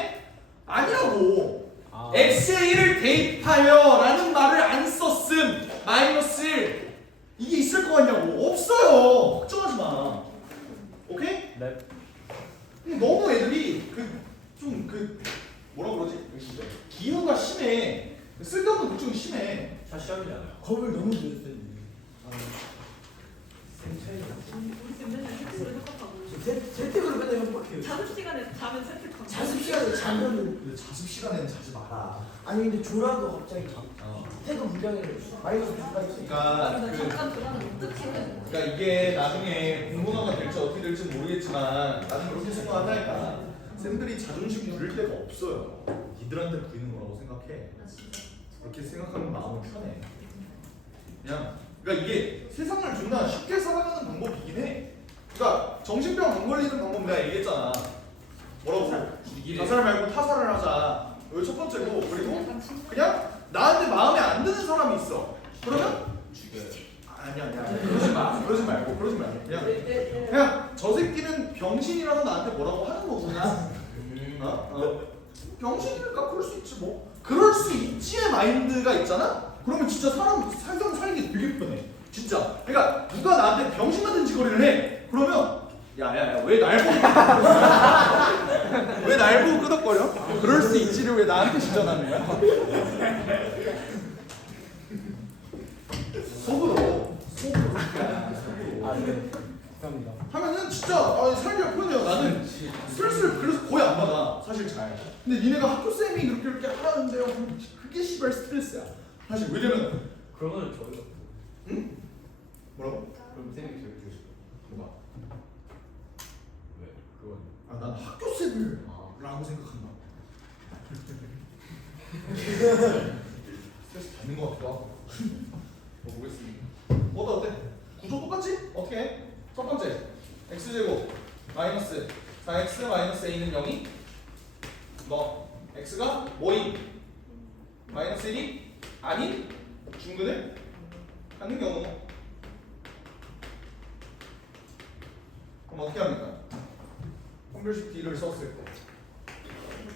아니라고. x에 1을 대입하여 라는 말을 안 썼음. 마이너스 1. 네. 너무 애들이 뭐라 그러지? 기우가 심해. 쓸데없는 걱정이 심해. 다 시험이잖아요. 겁을 너무 줬더니. 우리 집 맨날 헬스를 똑같하고 재택으로 맨날 협박해요. 자습 시간에 자면 세트하고 자습 시간에 자면은 근데 자습 시간에는 자지 마라. 아니 근데 졸아도 갑자기 태그 불량이래. 마이너스 100까지 있으니까. 그러니까 잠깐 돌아가면 어떻게 해? 그러니까 이게 나중에 공문화가 될지 어떻게 될지 모르겠지만 나는 그렇게 생각한다니까. 쌤들이 자존심 부릴 데가 없어요. 니들한테 부리는 거라고 생각해. 나 진짜 그렇게 생각하면 마음이 편해. 그냥 그러니까 이게 세상을 존나 쉽게 살아가는 방법이긴 해. 그러니까 정신병 안 걸리는 방법 내가 얘기했잖아. 뭐라고? 자살 말고 타살을 하자. 이거 첫 번째고 그리고 약간 친구 그냥 나한테 마음에 안 드는 사람이 있어. 그러면 죽여요. 아니야. 그러지 말고 그냥 저 새끼는 병신이라고 나한테 뭐라고 하는 거구나. 병신이니까 그럴 수 있지 뭐. 그럴 수 있지의 마인드가 있잖아. 그러면 진짜 사람 살던 살기 되게 편해. 진짜. 그러니까 누가 나한테 병신 같은 짓거리를 해. 그러면 야야야 왜 날 보고 왜 날 보고 끄덕거려? 그럴 수 있지를 왜 나한테 시전하는 거야? 속으로. 아 네. 감사합니다. 하면은 진짜 살기가 편해요. 나는 스트레스를 그래서 거의 안 받아. 사실 잘. 근데 니네가 학교 쌤이 그렇게 하는데요. 그게 씨발 스트레스야. 사실 왜냐면 그러면 저희가 응? 뭐라고? 그럼 쌤이 저희 주고 싶어요. 뭐가? 왜? 그건 난 학교 쌤을 라고 생각한다. 스트레스 받는 것 같기도 하고. 보겠습니다. 어때? 구조 똑같지? 어떻게 해? 첫 번째 x제곱 마이너스 4x 마이너스 a는 0이 너 x가 뭐임? 마이너스 1이 아닌 중근을 갖는 경우 그럼 어떻게 합니까? 판별식 D를 썼을 때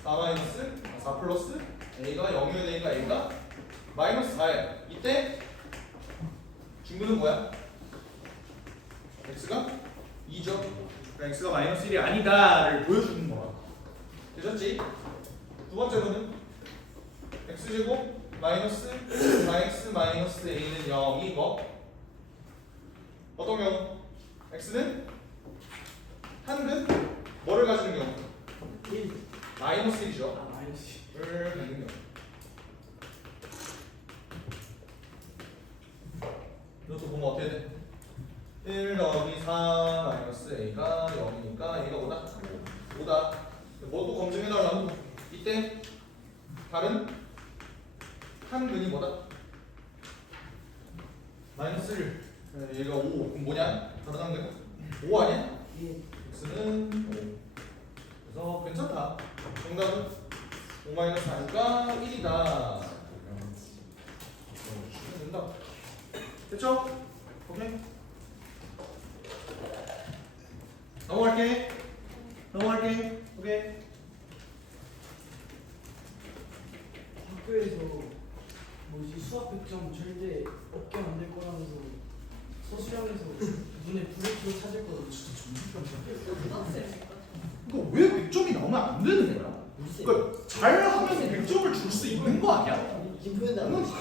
4 마이너스 4 플러스 a가 0이어야 되니까 a가 마이너스 4야. 이때 중근은 뭐야? x가 2죠. 그러니까 x가 마이너스 1이 아니다를 보여주는 거야. 되셨지? 두 번째로는 x제곱 마이너스 4x 마이너스 a는 0이 뭐? 어떤 경우? x는 한근 뭐를 가지는 경우? 1. 마이너스 1이죠. 아 마이너스. 을 갖는 경우. 이것도 보면 어떻게 돼? 1 더하기 4 마이너스 a가 0이니까 a가 뭐다? 5다. 뭐또 검증해달라고? 이때 다른 한근이 뭐다? 마이너스 1. 얘가 5. 그럼 뭐냐? 다른 한근 5 아니야? 예. x는 5. 그래서 괜찮다. 정답은 5 마이너스 4니까 1이다. 된다. 됐죠? 오케이. 넘어갈게. 오케이. 학교에서 뭐지 수학 100점 절대 없게 만들 거라면서 서술형에서 눈에 불을 켜고 찾을 거라고 이거 왜 100점이 나오면 안 되는 거야? 그러니까 잘하면 100점을 줄 수 있는 거 아니야? 김포현도 안 나는 봤어.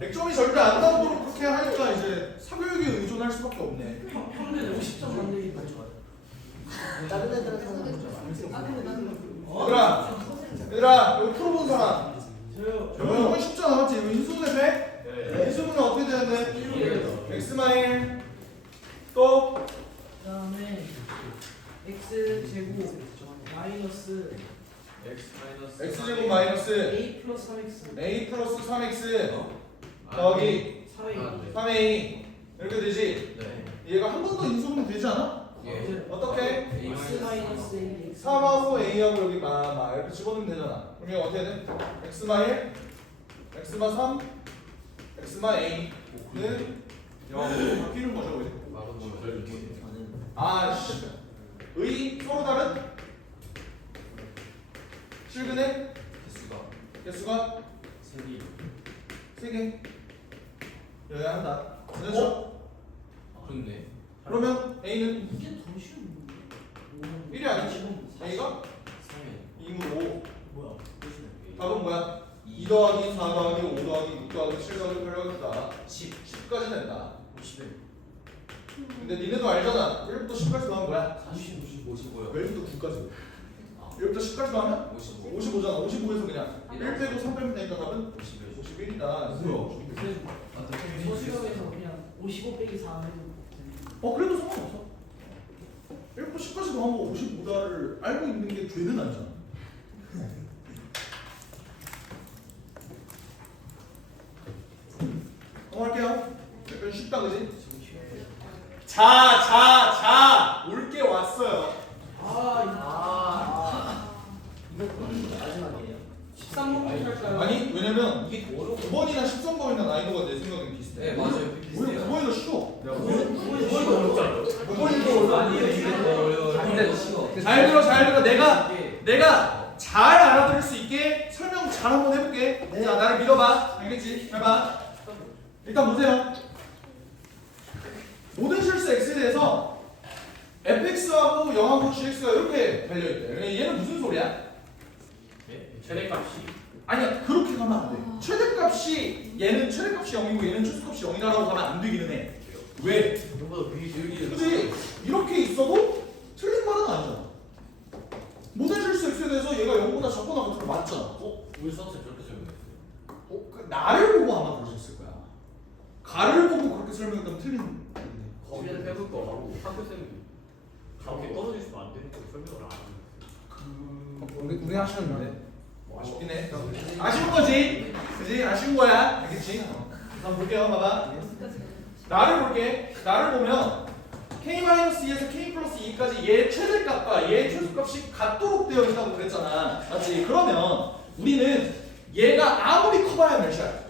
100점이 절대 안 나오도록 그렇게 하니까 이제 사교육에 의존할 수밖에 없네. 평균 50점 만들기 더 좋아요. 다른 애들한테는 얘들아 이거 풀어본 사람. 저요. 이거 쉽잖아 맞지? 이거 인수분해 돼? 네. 인수분해 어떻게 되는데? x마 1 또 그다음에 x 제곱 마이너스 x제곱 마이너스 a 플러스 3x a 플러스 3x 더하기 4a 3a 이렇게 되지? 네. 얘가 한 번 더 인수분해 되지 않아? 예. 어떻게? x 마이너스 a 3하고 a하고 여기 마 이렇게 집어넣으면 되잖아. 그럼 이거 어떻게 돼? x마 1 x마 3 x마 a는 0 바뀌는 거죠 이제. 아씨 의 서로 다른 실근의 개수가 3개 여야 한다. 됐죠? 그렇네. 그러면 A는 이게 더 쉬운 1이 아니지. A가 2므로 뭐야? 답은 뭐야? 2 더하기 4 더하기 5 더하기 6 더하기 7 더하기 8 더하기 9다 10까지 된다. 51. 근데 니네도 알잖아. 1부터 10까지 더하면 뭐야? 55요. 왜 1부터 9까지? 1부터 10까지 더하면 55. 55잖아. 55에서 그냥 1 빼고 3 빼면 되니까 답은 51이다. 뭐야? 소수형에서 그냥 55 빼기 4 해도 그래도 상관없어. 1부터 10까지 더하면 55다를 알고 있는 게 죄는 아니잖아. 넘어갈게요. 약간 쉽다 그지? 자, 올게 왔어요. 이거 마지막이에요. 13번부터 할까요? 아니 왜냐면 이게 더 어려워. 9번이나 13번이나 난이도가 내 생각엔 비슷해. 네 맞아요. 왜 비슷해요. 9번이 더 쉬워? 내가 보기엔. 9번이 더 어렵잖아요. 9번이 더 어려워. 아니에요 이게 더 어려워요. 근데 쉬워. 잘 들어. 내가 잘 알아들을 수 있게 설명 잘 한번 해볼게. 네. 자, 나를 믿어봐. 알겠지? 잘 봐. 일단 보세요. 모든 실수 x에 대해서 fx하고 0하고 gx가 이렇게 달려있대. 얘는 무슨 소리야? 최대값이 아니야, 그렇게 가면 안 돼. 최대값이 얘는 최대값이 0이고 얘는 최소값이 0이라고 가면 안 되기는 해. 왜? 이거보다 비기 여기 그치? 이렇게 있어도 틀린 말은 아니잖아. 모든 실수 x에 대해서 얘가 0보다 작거나 같은 거 맞잖아. 우리 수학생 저렇게 설명했어요. 나를 보고 아마 그러셨을 거야. 가를 보고 그렇게 설명했다면 틀린. 거기는 해볼 거 하고 학교 쌤이 저렇게 떨어지시면 안 되는 거 설명을 안 하는 우리 하셨는데. 아쉽긴 해. 아쉬운 거지. 그지? 아쉬운 거야. 알겠지? 한번 볼게요. 봐봐. 나를 볼게. 나를 보면 k-2에서 k 플러스 2까지 얘 최대값과 얘 최소값이 같도록 되어 있다고 그랬잖아. 맞지? 그러면 우리는 얘가 아무리 커봐야 몇이야?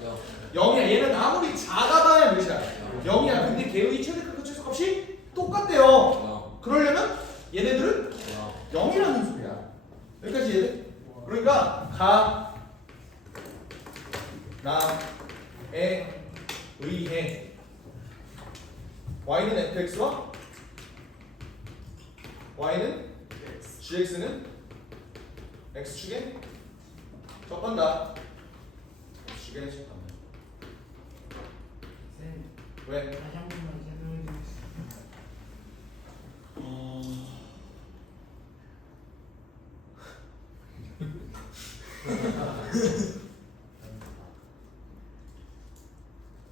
0이야. 얘는 아무리 작아봐야 몇이야? 0이야. 근데 걔의 최대값과 최소값이 똑같대요. 그러려면 얘네들은 0이라는 소리야. 여기까지 이해돼? 그러니까 나에 의해 y는 fx와 y는 gx는 x축에 접한다. x축에 접한다. 쌤 왜? 다시 한 번만 설명해 주세요.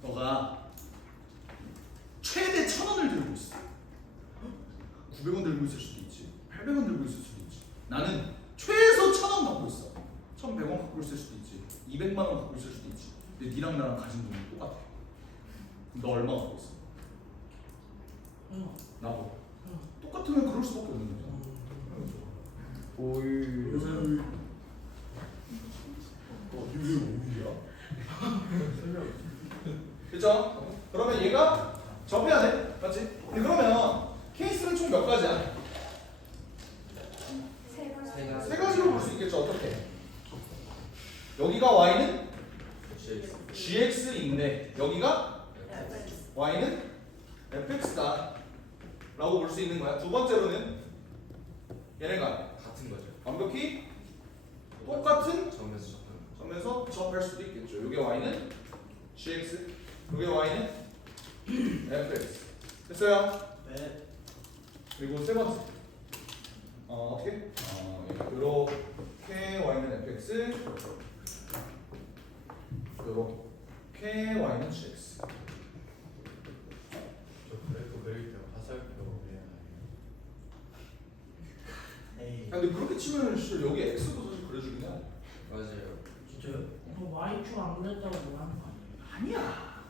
너가 최대 1,000원을 들고 있어. 900원 들고 있을 수도 있지. 800원 들고 있을 수도 있지. 나는 최소 1,000원 갖고 있어. 1,100원 갖고 있을 수도 있지. 200만 원 갖고 있을 수도 있지. 근데 니랑 나랑 가진 돈은 똑같아. 너 얼마 갖고 있어? 나도. 똑같으면 그럴 수밖에 없는 거잖아. 오이. 이게 오이야? 그쵸? 그러면 얘가 접해야 돼. 맞지? 근데 그러면 케이스는 총 몇 가지야? 세 가지로 볼 수 있겠죠. 어떻게? 여기가 y는 gx인데 여기가 y는 fx다 라고 볼 수 있는 거야. 두 번째로는 얘네가 같은 거죠. 완벽히 똑같은 점에서 접근. 점에서 접할 수도 있겠죠. 요게 y는 gx, 요게 y는 fx. 됐어요? 네. 그리고 세 번째. 어떻게? 요렇게 y는 fx, 요렇게 y는 gx. 저 그래프 그릴 때 화살표 해야 에이. 근데 그렇게 치면 진짜 여기 x도 사실 그려주긴 해. 맞아요. 진짜요? Y축 안 그랬다고 뭐 하는 거 아니에요? 아니야.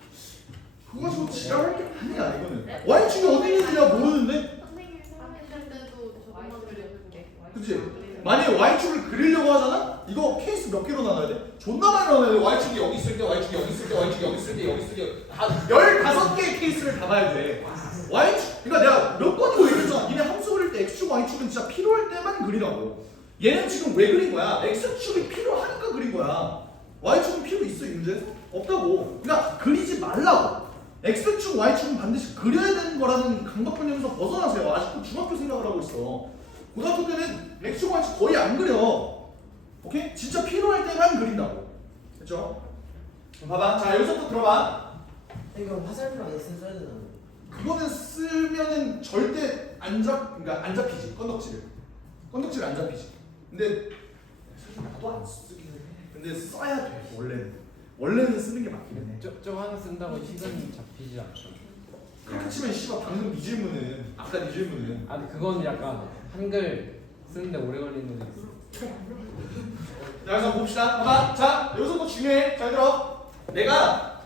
그거 가지고 지랄할 게 아니야 이거는. y축이 어디 있는지 내가 모르는데. 선생님이 설명해줄 때도 저것만 그려볼게. 그치? 만약에 y축을 그리려고 하잖아? 이거 케이스 몇 개로 나눠야 돼? 존나 많이 나눠야 돼. y축이 여기 있을 때, y축이 여기 있을 때, y축이 여기 있을 때, 여기 있을 때. 다 15개의 케이스를 다 봐야 돼. y축, 그러니까 내가 몇 번이고 얘기했잖아. 니네 함수 그릴 때 x축, y축은 진짜 필요할 때만 그리라고. 얘는 지금 왜 그린 거야? x축이 필요하니까 그린 거야. y축은 필요 있어 이 문제에서? 없다고. 그러니까 그리지 말라고. x축, y축은 반드시 그려야 되는 거라는 강박관념에서 벗어나세요. 아직도 중학교 생각을 하고 있어. 고등학교 때는 x축, y축 거의 안 그려. 오케이? 진짜 필요할 때만 그린다고. 그렇죠? 봐봐. 자, 여기서부터 들어봐. 이거 화살표랑 S 써야 되나? 그거는 쓰면은 절대 그러니까 안 잡히지. 건덕질 안 잡히지. 근데 사실 나도 안 쓰긴 해. 근데 써야 돼. 원래는 쓰는 게 맞긴 해. 저 하나 쓴다고 시간이 잡히지 않죠. 그렇게 치면 씨발 방금 네 질문은 아까 네 질문은 아니 그건 약간 한글 쓰는데 오래 걸리는 게 있어. 자, 그래서 봅시다. 봐봐. 자, 여기서부터 중요해. 잘 들어. 내가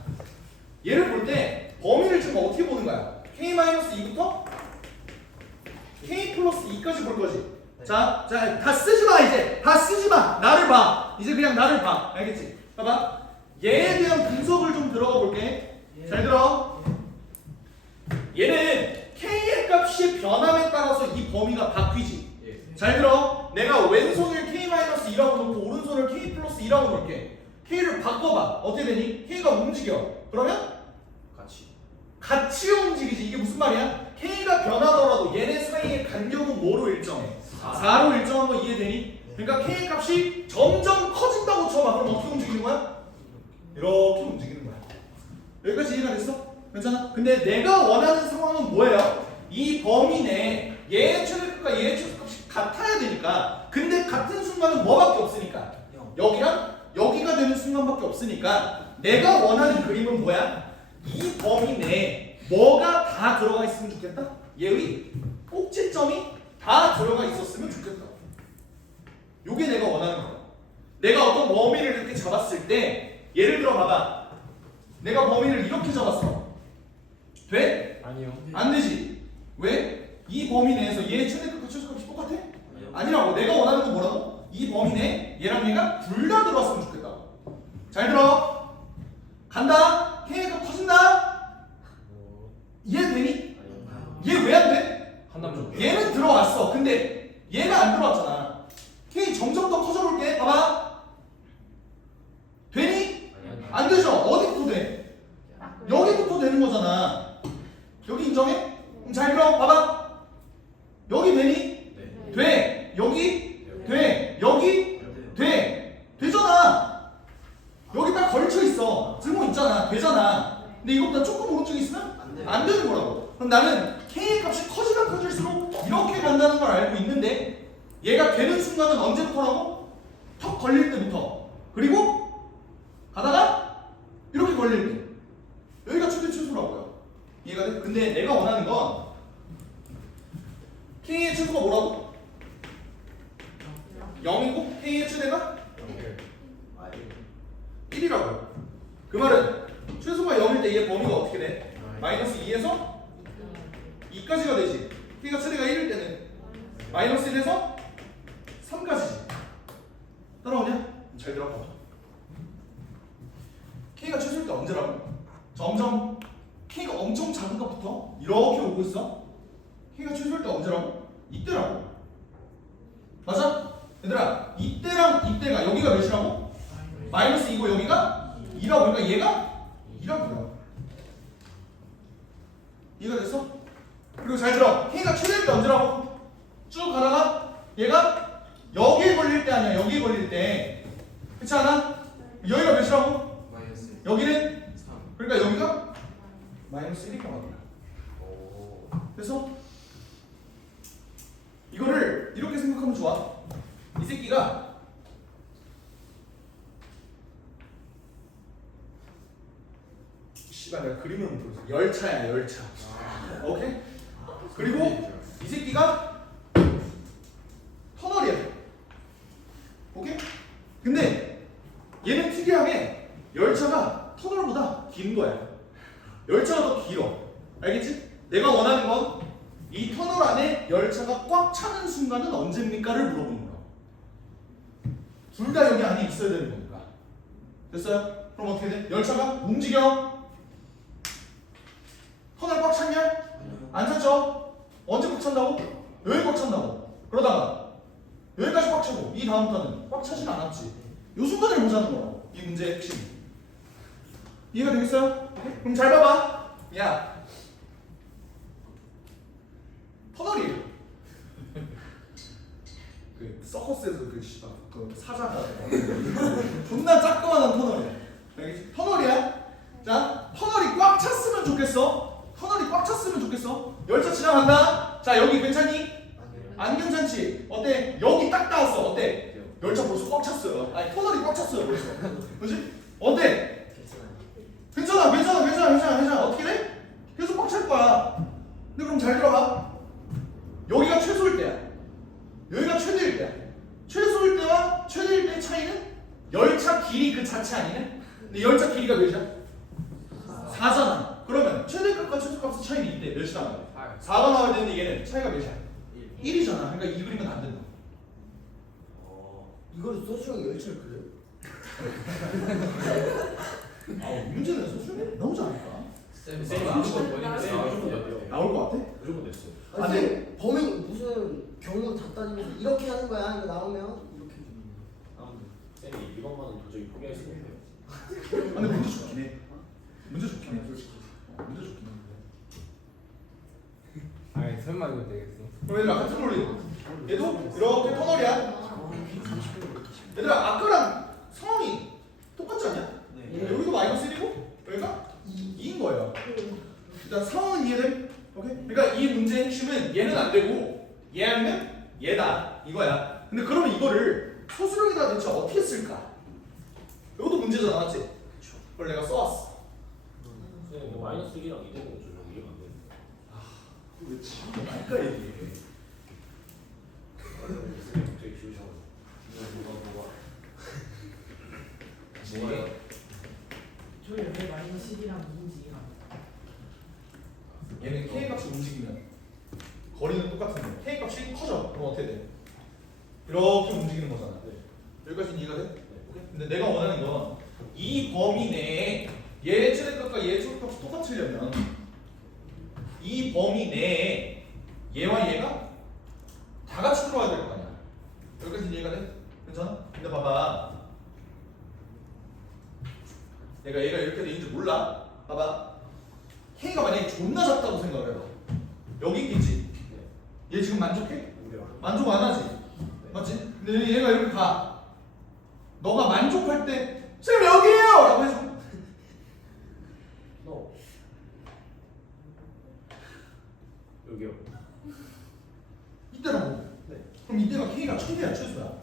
얘를 볼 때 범위를 지금 어떻게 보는 거야? k-2부터 k 플러스 2까지 볼 거지. 자, 다 쓰지 마 이제. 다 쓰지 마. 나를 봐. 이제 그냥 나를 봐. 알겠지? 봐봐. 얘에 대한 분석을 좀 들어가 볼게. 잘 들어. 얘는 k의 값이 변함에 따라서 이 범위가 바뀌지. 예. 잘 들어. 내가 왼손을 k-2라고 놓고 오른손을 k 플러스 2라고 놓을게. k를 바꿔봐. 어떻게 되니? k가 움직여. 그러면 같이 움직이지. 이게 무슨 말이야? k가 변하더라도 얘네 사이의 간격은 뭐로 일정해? 4로 일정한 거 이해되니? 그러니까 k의 값이 점점 커진다고 쳐봐. 그럼 어떻게 움직이는 거야? 이렇게 움직이는 거야. 여기까지 이해가 됐어? 괜찮아? 근데 내가 원하는 상황은 뭐예요? 이 범위 내에 얘의 최대값과 얘의 최소값이 같아야 되니까. 근데 같은 순간은 뭐밖에 없으니까 여기랑 여기가 되는 순간밖에 없으니까 내가 원하는 그림은 뭐야? 이 범위 내에 뭐가 다 들어가 있으면 좋겠다? 얘의 꼭지점이 다 들어가 있었으면 좋겠다. 요게 내가 원하는 거야. 내가 어떤 범위를 이렇게 잡았을 때 예를 들어 봐봐. 내가 범위를 이렇게 잡았어. 돼? 아니요. 안 되지. 왜? 이 범위 내에서 얘의 최대값과 최소값이 똑같아? 아니라고. 내가 원하는 건 뭐라고? 이 범위 내에 얘랑 얘가 둘 다 들어왔으면 좋겠다. 잘 들어. 간다. k가 커진다. 이해되니? 얘 왜 안 돼? 하나만. 얘는 들어왔어. 근데 얘가 안 들어왔잖아. k 점점 더 커져볼게. 봐봐. 되니? 안 되죠. 어디부터 돼? 여기부터 되는 거잖아. 여기 인정해? 그럼 잘 들어. 봐봐. 여기 되니? 돼. 여기? 돼. 여기? 돼. 되잖아. 여기 딱 걸쳐 있어. 쓸모 있잖아. 되잖아. 근데 이것보다 조금 오른쪽에 있으면 안 되는 거라고. 그럼 나는 k의 값이 커지면 커질수록 이렇게 간다는 걸 알고 있는데 얘가 되는 순간은 언제부터라고? 턱 걸릴 때부터. 그리고 가다가 이렇게 걸릴 때. 여기가 최대 최소라고요. 이해가 돼? 근데 내가 원하는 건 k의 최소가 뭐라고? 0이고 k의 최대가 1이라고. 그 말은 최소가 0일 때 얘 범위가 어떻게 돼? 마이너스 2에서 2까지가 되지. k가 최대가 1일 때는 마이너스 1에서 3까지지. 따라오냐? 잘 들어봐. k가 최소일 때 언제라고? 점점 k가 엄청 작은 것부터 이렇게 오고 있어. k가 최소일 때 언제라고? 이때라고. 맞아? 얘들아, 이때랑 이때가 여기가 몇이라고? 마이너스 2고 여기가 2라고. 그러니까 얘가 2라고요. 이해가 됐어? 그리고 잘 들어. k가 최대일 때 언제라고? 쭉 가다가 얘가 여기에 걸릴 때 아니야. 여기에 걸릴 때. 그렇지 않아? 여기가 몇이라고? 여기는? 그러니까 여기가? 마이너스 1이 나옵니다. 그래서 이거를 이렇게 생각하면 좋아. 이 새끼가 씨발 내가 그림을 못 그렸어. 열차야 열차. 오케이? 그리고 이 새끼가 터널이야. 오케이? 근데 얘는 특이하게 열차가 터널보다 긴 거야. 열차가 더 길어. 알겠지? 내가 원하는 건 이 터널 안에 열차가 꽉 차는 순간은 언제입니까를 물어보는 거야. 둘 다 여기 안에 있어야 되는 거니까. 됐어요? 그럼 어떻게 돼? 열차가 움직여. 터널 꽉 찼냐? 안 찼죠? 언제 꽉 찬다고? 여기 꽉 찬다고. 그러다가 여기까지 꽉 차고 이 다음부터는 꽉 차진 않았지. 이 순간을 보자는 거라고. 이 문제의 핵심. 이해가 되겠어요? 그럼 잘 봐봐. 야 터널이에요. 그 서커스에서 그 씨발 그 사자가 존나 작그만한 터널이야. 알겠지? 터널이야. 자, 터널이 꽉 찼으면 좋겠어. 터널이 꽉 찼으면 좋겠어. 열차 지나간다. 자, 여기 괜찮니? 안 괜찮지? 어때? 여기 딱 닿았어. 어때? 열차 벌써 꽉 찼어요. 아니 터널이 꽉 찼어요 벌써. 그렇지? 어때? 괜찮아. 어떻게 돼? 계속 꽉 찰 거야. 근데 그럼 잘 들어봐. 여기가 최소일 때야. 여기가 최대일 때야. 최소일 때와 최대일 때의 차이는 열차 길이 그 자체 아니네? 근데 열차 길이가 몇이야? 4잖아. 그러면 최대값과 최소값의 차이는 2대 몇이 나와야 돼? 4가 나와야 되는데 얘는 차이가 몇이야? 1이잖아. 그러니까 이 그림은 안 된다. 이걸 소수형 열차를 그려요? 문제는 소수형이 나오지 않을까? 쌤이 아무것도 버리는데 나올 것 같아? 무조건 됐어. 아니 근데 범행 무슨 경우 다 따지면서 이렇게 하는 거야. 이거 나오면 이렇게 쌤이 이것만은 도저히 포기할 수가 없어요. 근데 문제 좋긴 해. 문제 좋긴 해, 솔직히. 문제 좋긴 해. 아니 설마 이거 되겠어? 그럼 얘들아 같은 논리. 얘도 이렇게 터널이야. 얘들아 아까랑 상황이 똑같지 않냐? 네. 여기도 마이너스 1이고 여기가 2인 거예요. 일단 상황은 이해돼? 오케이? 그러니까 이 문제의 핵심은 얘는 안 되고 얘 아니면 얘다 이거야. 근데 그러면 이거를 소수령에다 대체 어떻게 쓸까? 이것도 문제잖아, 맞지? 그걸 내가 써왔어. 쌤 뭐 마이너스 1이랑 2 되는 거 전혀 이해가 안 돼. 왜 지금 말까 얘기해? 갑자기 쉬우셔. 뭐가요? 저희 왜 마이너스 1이랑 2인지 얘는 k 값이 움직이면 거리는 똑같은데 k 값이 커져. 그럼 어떻게 돼? 이렇게 움직이는 거잖아. 여기까지는 이해가 돼? 오케이? 근데 내가 원하는 건 이 범위 내에 얘의 최대값과 얘의 최소값이 똑같으려면 이 범위 내에 얘와 얘가 다 같이 들어와야 될 거 아니야. 여기까지는 이해가 돼? 괜찮아? 근데 봐봐. 얘가 이렇게 돼 있는지 몰라. 봐봐. K가 만약에 존나 작다고 생각을 해봐. 여기 있겠지? 얘 지금 만족해? 만족 안 하지? 맞지? 근데 얘가 이렇게 가. 너가 만족할 때 쌤 여기에요! 라고 해줘. 너 여기요. 이때라고. 그럼 이때가 K가 최대야 최소야?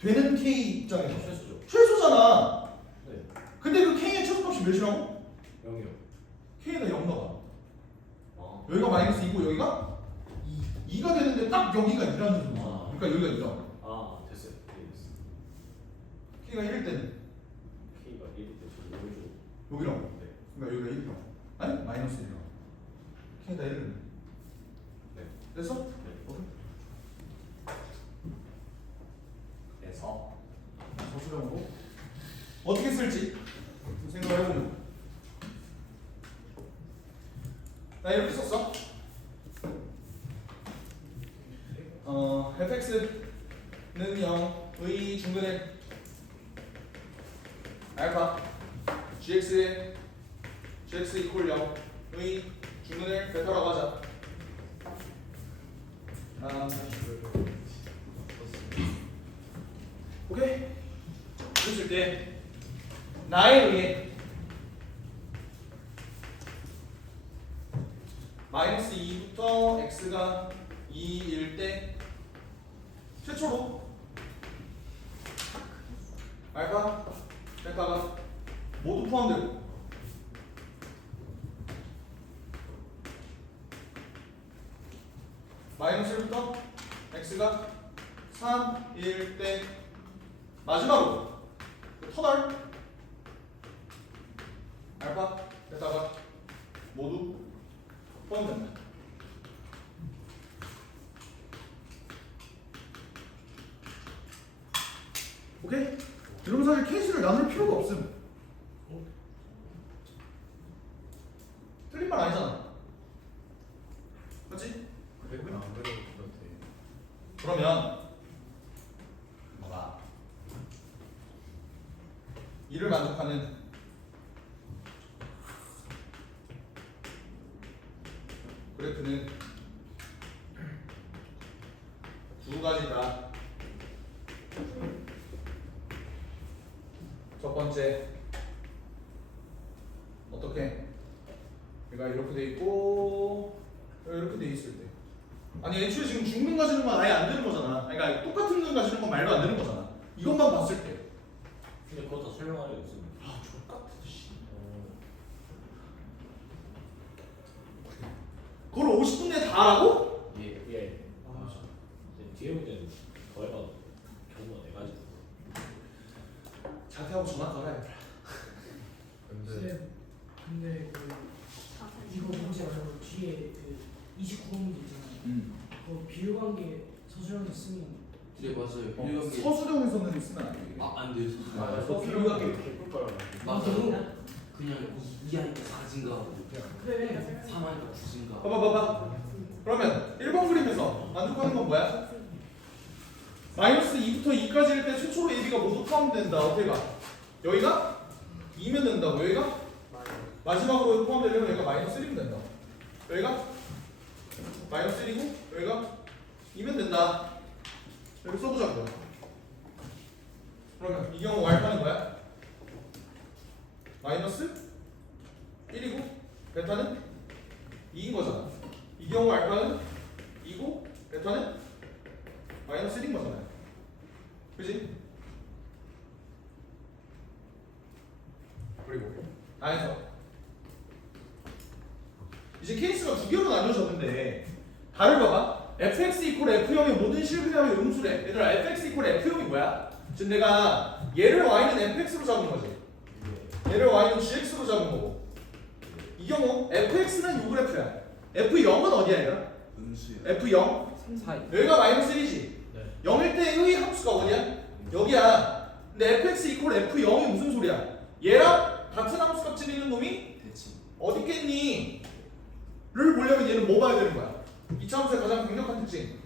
되는 K 입장에서 최소죠. 최소잖아. 네. 근데 그 K의 최소값이 몇이라고? 0이요. K가 0 나가. 아. 여기가 마이너스 2고 여기가 2가 되는데 딱 여기가 2라는 소리야. 아. 그러니까 여기가 2라. 아 됐어요. 네, 됐어. K가 1일 때는 K가 1일 때 저기 오른쪽. 여기라고. 네. 그러니까 여기가 1이라고. 아니 마이너스 1이라고. K가 1은 네. 됐어? 네. 오케이. 그래서 저수령으로 어떻게 쓸지 좀 생각을 해보면 나 이렇게 썼어. fx는 0의 중근의 알파 gx 이퀄 0의 중근의 베타라고 하자. 오케이? 그랬을 때 나에 의해 마이너스 2부터 x가 2일 때 최초로 알파, 베타가 모두 포함되고 마이너스 1부터 x가 3일 때 마지막으로 그 터널 알파, 베타가 모두 포함된다. 오케이? 이러면 사실 케이스를 나눌 필요가 없음. 틀린 말 아니잖아. 맞지? 그래? 안 그래도 그렇대. 그러면 봐봐. 이를 만족하는 가지다. 첫 번째 어떻게? 얘가 이렇게 돼 있고 이렇게 돼 있을 때 아니 애초에 지금 중근 가지는 건 아예 안 되는 거잖아. 그러니까 똑같은 근 가지는 건 말도 안 되는 거잖아. 이것만 봤을 때. 근데 그거 다 설명하려고 있습니다. 아 족같아 씨. 그걸 50분 내에 다 하라고? 예. 이제 뒤에 문제는 더해봐도 경우가 4가지. 자퇴하고 전화 걸어야겠다. 쌤, 근데 그 이거 문제 말고 뒤에 그 29번 문제 있잖아요. 그거 비율관계 서술형에서 쓰면 네 맞아요. 비율관계. 서술형에서는 쓰면 안 돼. 안 돼요. 비율관계 개꿀 거라고. 맞아요. 그냥 2하니까 4진가 그래 3하니까 9진가. 봐봐. 그러면 1번 그림에서 만족하는 건 뭐야? 마이너스 2부터 2까지일 때 최초로 AB가 모두 포함된다. 어떻게 가? 여기가 2면 된다고. 여기가 마지막으로 포함되려면 여기가 마이너스 1이면 된다. 여기가 마이너스 1이고 여기가 2면 된다. 여기 써보자고요. 그러면 이 경우 알파는 뭐야? 마이너스 1이고 베타는 2인 거잖아. 이 경우 알파는 2고 베타는 마이너스 1인 거잖아요. 그지? 그리고 다해서 이제 케이스가 두 개로 나뉘어졌는데 다를 봐봐. fx 이퀄 f0의 모든 실근함의 음수래. 얘들아 fx 이퀄 f0이 뭐야? 지금 내가 얘를 y는 fx로 잡은 거지. 얘를 y는 gx로 잡은 거고. 이 경우 fx는 요 그래프야. f0은 어디야 얘들아? f0 사이. 여기가 마이너스 1이지. 네. 0일 때의 함수가 어디야? 여기야. 근데 fx 이퀄 f0이 무슨 소리야? 얘랑 같은 함수 값을 있는 놈이 대칭. 어디 있겠니? 를 보려면 얘는 뭐 봐야 되는 거야? 이차 함수의 가장 강력한 특징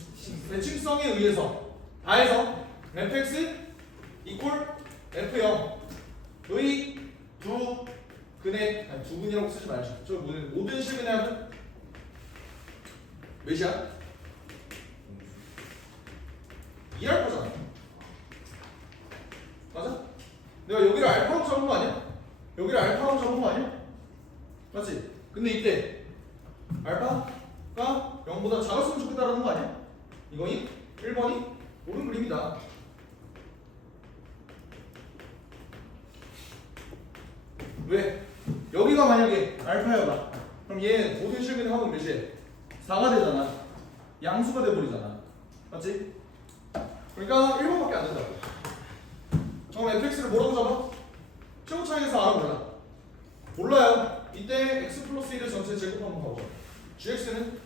대칭성에 의해서 다해서 fx 이퀄 f0의 두 근의 아니 두 근이라고 쓰지 말자. 저 모든 실근의 합은 몇이야? 2알파잖아. 맞아? 내가 여기를 알파로 잡은 거 아니야? 여기를 알파로 잡은 거 아니야? 맞지? 근데 이때 알파가 0보다 작았으면 좋겠다라는 거 아니야? 이거니 1번이 옳은 그림이다. 왜? 여기가 만약에 알파여다. 그럼 얘 모든 실근의 합은 몇이야? 4가 되잖아. 양수가 돼버리잖아. 맞지? 그러니까 1번밖에 안 된다고. 그럼 fx를 뭐라고 잡아? 최고 차이에서 알아 몰라? 몰라요. 이때 x 플러스 1의 전체 제곱 한번 가보자. gx는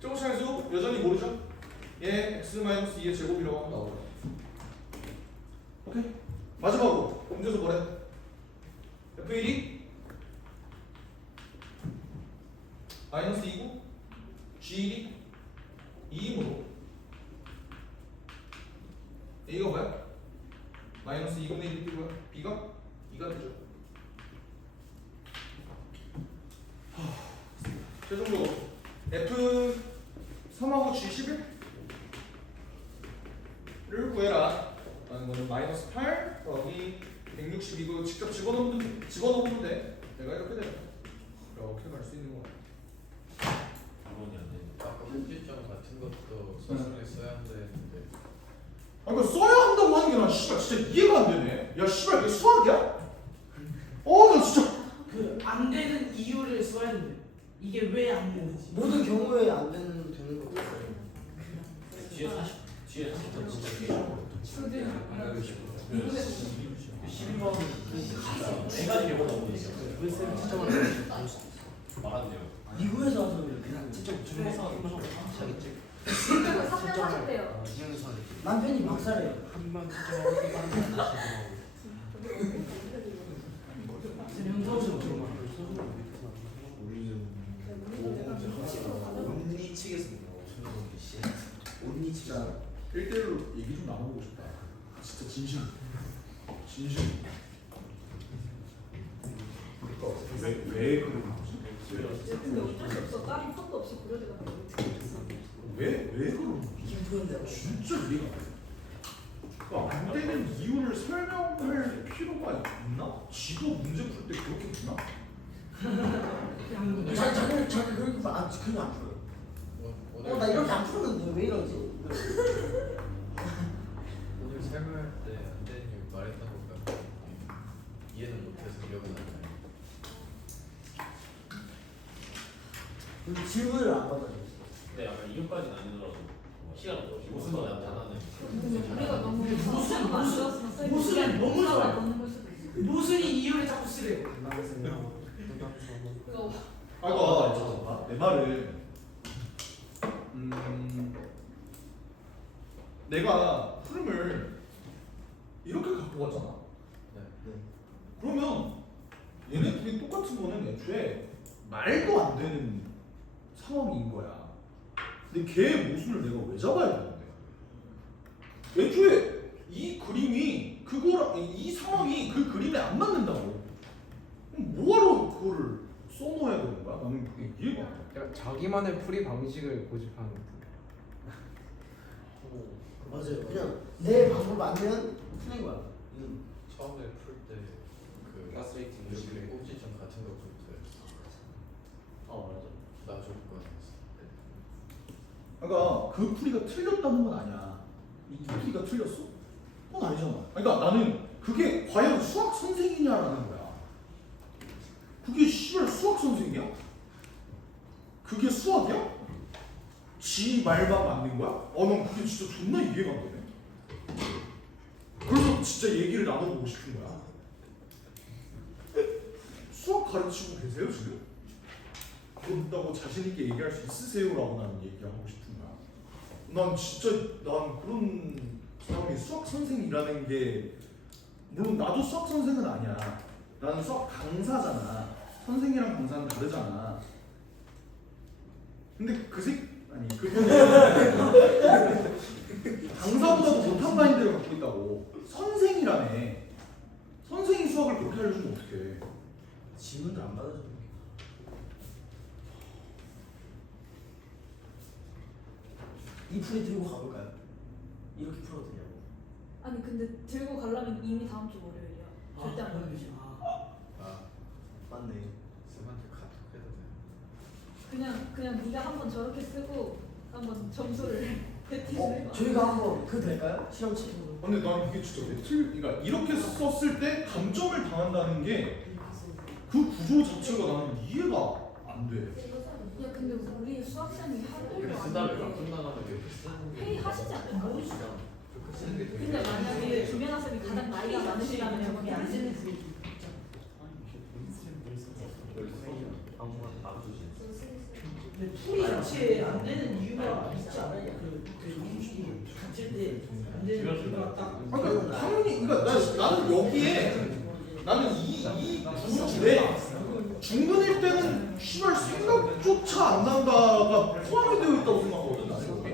최고 차이에서 여전히 모르죠? 얘 x 마이너스 2의 제곱이라고 하면 나오고. 오케이? 마지막으로 문제에서 뭐래? f1이 마이너스 2고 g1이 2이므로 A가 뭐야? 마이너스 2분의 1이 뭐야? B가 2가 되죠. 최종적으로 F3하고 G11을 구해라 라는 거는 마이너스 8 더하기 162고 직접 집어넣으면 돼. 내가 이렇게 되면 이렇게 갈 수 있는 거야. 기본이 안 되는. 아까 문제점 같은 것도 서술에 써야 한다 했는데 아니 그러니까 써야 한다고 하는 게 난 씨발 진짜 이해가 안 되네. 야 씨발 이게 수학이야? 나 진짜 그 안 되는 이유를 써야 되는데 이게 왜 안 되는지. 모든 경우에 안 되는 거 같아요. 뒤에 40번 진짜 귀여워. 안 가고 싶어. 12번 4가지 개고 나오고 있어. 쌤 채점을 말았네요. 미국에서 와서 그래. 그냥 채점 중에서 한번 하겠지. 그리고 3년 하셨대요. 이정에서 하겠지. 남편이 박사래요. 한번 채점하고 다른 거 하시고. 쌤 형사오죠. 온리치겠습니다. 온리치자. 1대1로 얘기 좀 나눠보고 싶다. 진짜 진심. 왜 그러는 거지? 근데 어쩔 수 없어. 다른 턱도 없이 구려지가 어떻게 됐어? 왜 그러는 거야? 김포인데 진짜 이해가 안 돼. 그러니까 안 되는 이유를 설명할 필요가 있나? 지도 문제 풀 때 그렇게 되나? 자기 그렇게 그냥 안 풀어요. 오늘 나 이렇게 안 풀었는데 왜 이러지? 오늘 설명할 때 안 되는 이유 말했던 것과 이해는 못해서 기억은 안 나요. 근데 질문을 안 받아줘. 근데 약간 이유까지는 아니더라도 시간 없이 무슨 거 나타나는. 우리가 너무 모순을 너무 좋아해. 넣는 걸 수도 있어. 모순이 이유를 자꾸 쓰래요. 그거 아까 내 말을 내가 흐름을 이렇게 갖고 갔잖아. 네. 그러면 얘네 둘이 똑같은 거는 애초에 말도 안 되는 상황인 거야. 근데 걔 모순을 내가 왜 잡아야 되는데? 애초에 이 그림이 그거랑 이 상황이 그 그림에 안 맞는다고. 그럼 뭐하러 그거를 써놓아야 되는 거야? 나는 그게 이해가 안 돼. 그러니까 자기만의 풀이 방식을 고집하는 것 같아요. 맞아요. 그냥 내 방법 아니면 틀린 거야. 처음에 풀 때 그 가스레이팅 여기 꼭지점 같은 거 풀 때 맞아. 나 조건이었어. 그러니까 그 풀이가 틀렸다는 건 아니야. 이 풀이가 틀렸어? 그건 아니잖아. 그러니까 나는 그게 과연 수학 선생이냐라는 거야. 그게 씨발 수학 선생이야? 그게 수학이야? 지 말만 맞는 거야? 난 그게 진짜 존나 이해가 안 되네. 그래서 진짜 얘기를 나눠보고 싶은 거야. 수학 가르치고 계세요 지금? 그런다고 자신 있게 얘기할 수 있으세요라고 나는 얘기하고 싶은 거야. 난 진짜 난 그런 사람이 수학 선생이라는 게 물론 나도 수학 선생은 아니야. 나는 수학 강사잖아. 선생이랑 강사는 다르잖아. 근데 그거는 강사보다도 못한 마인드를 갖고 있다고. 선생이라며. 선생이 수학을 그렇게 알려주면 어떡해. 질문을 안 받아줘. 이 풀이 들고 가볼까요? 이렇게 풀어도 되냐고. 아니 근데 들고 가려면 이미 다음 주 월요일이야. 절대 안 보내주지. 아 맞네. 쌤한테 카톡 해도 돼. 그냥 네가 한번 저렇게 쓰고 한번 점수를 배팅을 해봐. 저희가 한번 그거 될까요? 실험치. 근데 난 이게 진짜 그러니까 이렇게 썼을 때 감점을 당한다는 게 그 구조 자체가 나는 이해가 안 돼. 야 근데 우리 수학생이 할 일도 쓴다면 아닌데 끝나가면 이렇게 쓰는 게 회의 하시지 않나요? 그렇게 쓰는 게 되게 근데 만약에 주변 학생이 가장 나이가 많으시다면 여기 안 쓰는 근데 풀이 자체에 안 되는 이유가 있지 않아요? 그 같을 때안 되는 이유가 딱. 그러니까 당연히 그러니까 나는 여기에 나는 이 구조에 중근일 때는 씨발 생각조차 안 난다가 포함이 되어 있다고 생각하거든. 나는 여기.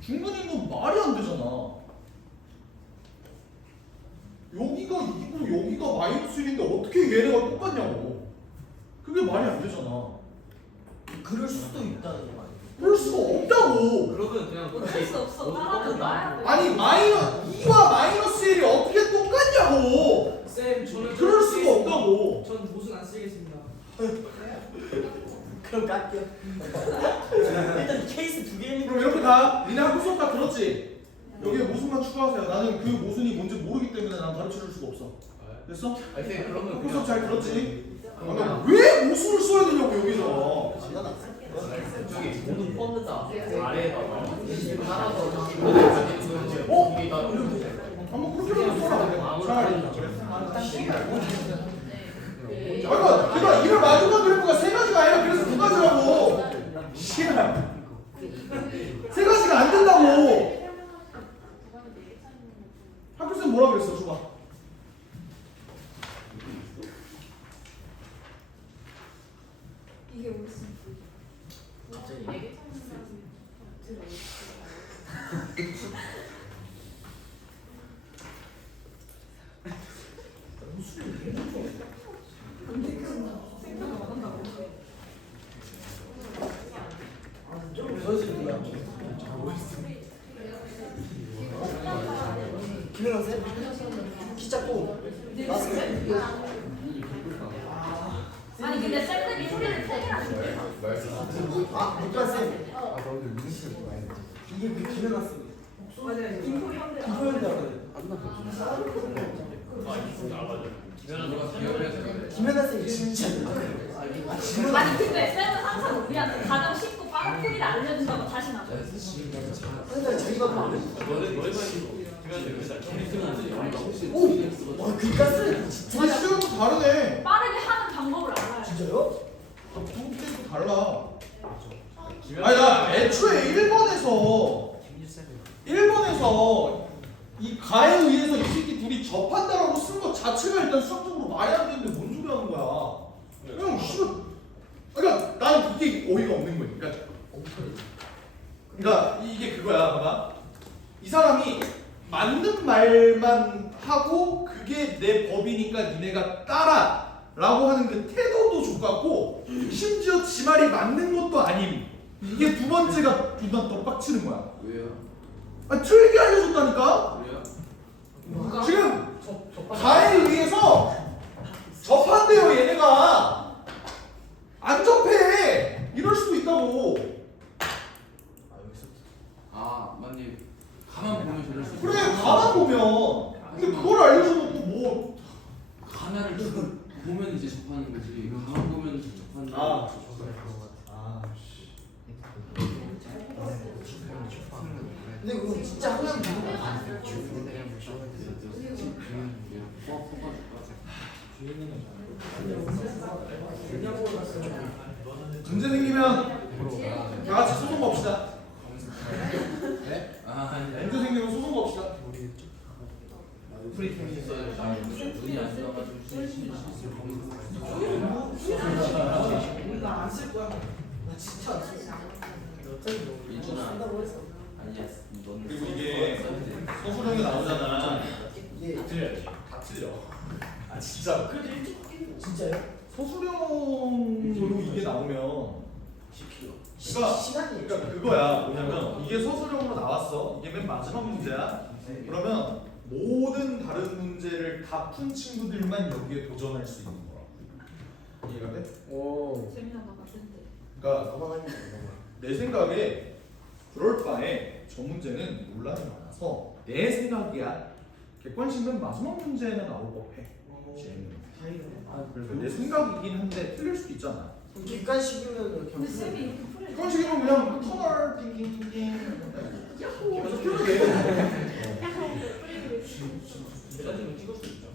중근인 건 말이 안 되잖아. 여기가 2고 여기가 마이너스 1인데 어떻게 얘네가 똑같냐고. 그게 말이 안 되잖아. 그럴 수도 있다는 거 아니에요? 그럴 수가 없다고. 그러면 그냥 어쩔 수 없어. 따라는 놔야 돼. 아니 2와 마이너스 1이 어떻게 똑같냐고. 쌤 저는 그럴 수가 없다고. 전 모순 안 쓰겠습니다. 그럼 갈게요. 일단 케이스 두 개 있는 그럼 이렇게 가. 니네 학교 수업 다 들었지? 여기에 모순만 추가하세요. 나는 그 모순이 뭔지 모르기 때문에 난 가르쳐 줄 수가 없어. 됐어? 아니 쌤 그러면 학교 수업 잘 들었지? 왜 모순을 써야 되냐고 여기서. 저기 모든 펀드다 아래에다가 하나 더 어? 다 한번 그렇게 써라. 잘. 그러니까 이걸 마지막 그래프가 세 가지가 아니라 그래서 두 가지라고. 씨발. 세 가지가 안 된다고. 학교쌤 뭐라 그랬어? 줘봐. 이게 우리 쌤. 갑자기 생각 안 한다고. 좀 무서워지는데요. 작고 마스크. 아니 근데 쌤들이 소리를 세 개나 내. 아, 못봤어요. 아 너희들 미니스를 많이 했지. 이게 그 김연아 쌤. 맞아요. 김포 형들. 김포현대학거든. 김연아 쌤이 진짜. 아니 근데 쌤은 항상 우리한테 가장 쉽고 빠른 풀이를 알려준다고 다시 나와. 근데 자기가 막. 너네만 오, 와 그니까 쌤 우리 시험도 다르네. 빠르게 하는 방법을 알아요. 진짜요? 두 개도 달라. 아니 나 애초에 1번에서 이 가에 의해서 이 새끼 둘이 접한다라고 쓴 것 자체가 일단 수학적으로 말이 안 되는데 뭔 소리 하는 거야. 그냥 씨발. 그러니까 나는 이게 어이가 없는 거야. 그러니까 이게 그거야. 봐봐. 이 사람이 맞는 말만 하고 그게 내 법이니까 니네가 따라 라고 하는 그 태도도 족같고 심지어 지 말이 맞는 것도 아님. 이게 두 번째가 난 더 빡치는 거야. 왜요? 아니 틀리게 알려줬다니까? 왜요? 지금 가에 의해서 접한대요 얘네가. 안 접해. 이럴 수도 있다고. 아 맞네. 가만 보면 저럴 수 있어. 그래 가만 보면. 근데 그걸 알려줘놓고 뭐. 하나를 지금 보면 이제 접하는 거지. 가만 보면 이제 접하는 아. 거. 근데 그거 진짜 하면 되는 거야. 문제 생기면 다 같이 소송 겁시다. 아 아니. 문제 생기면 소송 겁시다. 눈이 안 좋아가지고 실수 나안쓸 거야. 나 진짜 안 쓸 거야. 이준아. 쓴다고 했어. 아니야. 넌 그리고 이게 서술형이 나오잖아. 예. 틀려야지. 다 틀려. 아 진짜. 진짜요? 서술형으로 이게 나오면 그러니까 시간이. 그러니까 그거야. 뭐냐면 이게 서술형으로 나왔어. 이게 맨 마지막 문제야. 그러면 모든 다른 문제를 다 푼 친구들만 여기에 도전할 수 있는 거야. 이해가 돼? 오. 재미난 것 같은데. 그러니까 넘어가는 거. 내 생각에 그럴 바에 저 문제는 논란이 많아서 내 생각이야. 객관식은 마지막 문제는 나올 법해. 아, 그래서 내 생각이긴 한데 틀릴 수도 있잖아. 객관식이면 근데 쌤이 이렇게 풀을. 객관식이면 그냥 터널 띵띵띵 계속 틀게. 짜증을 찍을 수 있죠.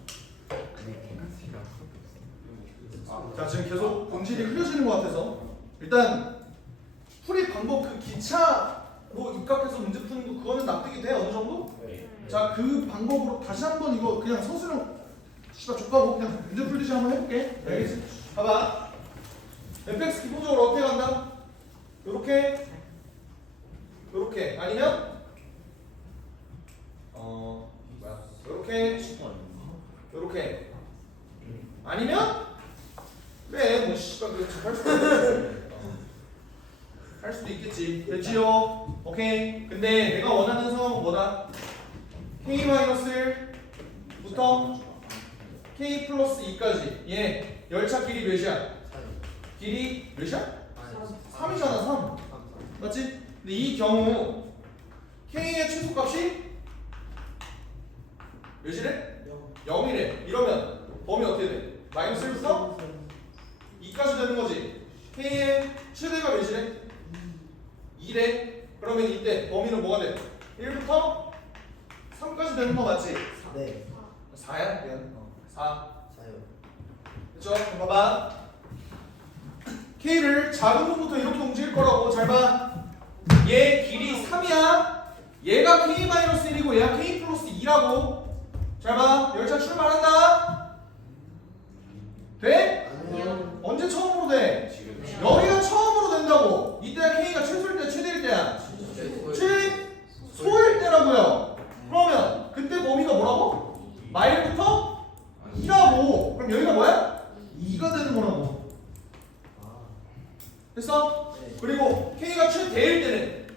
자 지금 계속 본질이 흐려지는 것 같아서 일단 풀이 방법 그 기차로 입각해서 문제 푸는 거 그거는 납득이 돼 어느 정도? 자 그 방법으로 다시 한번 이거 그냥 서술형 씨발 족하고 그냥 문제 풀듯이 한번 해볼게. 알겠지? 봐봐. fx 기본적으로 어떻게 간다? 요렇게 요렇게 아니면 뭐야 요렇게 요렇게 아니면 그래 뭐 씨발 그거 할 수도 있겠지. 할 수도 있겠지. 됐지요? 오케이. 근데 내가 원하는 상황은 뭐다? k-1부터 k 플러스 2까지 얘 열차 길이 몇이야? 길이 몇이야? 3이잖아 3 맞지? 근데 이 경우 k의 최소값이 몇이래? 0이래. 이러면 범위 어떻게 돼? 마이너스 1부터 2까지 되는 거지. k의 최대가 몇이래? 2래. 그러면 이때 범위는 뭐가 돼? 1부터 3까지 되는 거 맞지? 네. 4야? 미안. 4. 자요. 그쵸? 그럼 봐봐. K를 작은 놈부터 이렇게 움직일 거라고. 잘 봐. 얘 길이 3이야. 얘가 K-1이고 얘가 K 플러스 2라고. 잘 봐. 열차 출발한다. 돼? 아니요. 언제 처음으로 돼? 여기가 처음으로 된다고. 이때가 K가 최소일 때 최대일 때야. 최소일 때라고요. 그러면 그때 범위가 뭐라고? 마일부터 2라고. 그럼 여기가 뭐야? 2가 되는 거라고. 됐어? 네. 그리고 K가 최대일 때는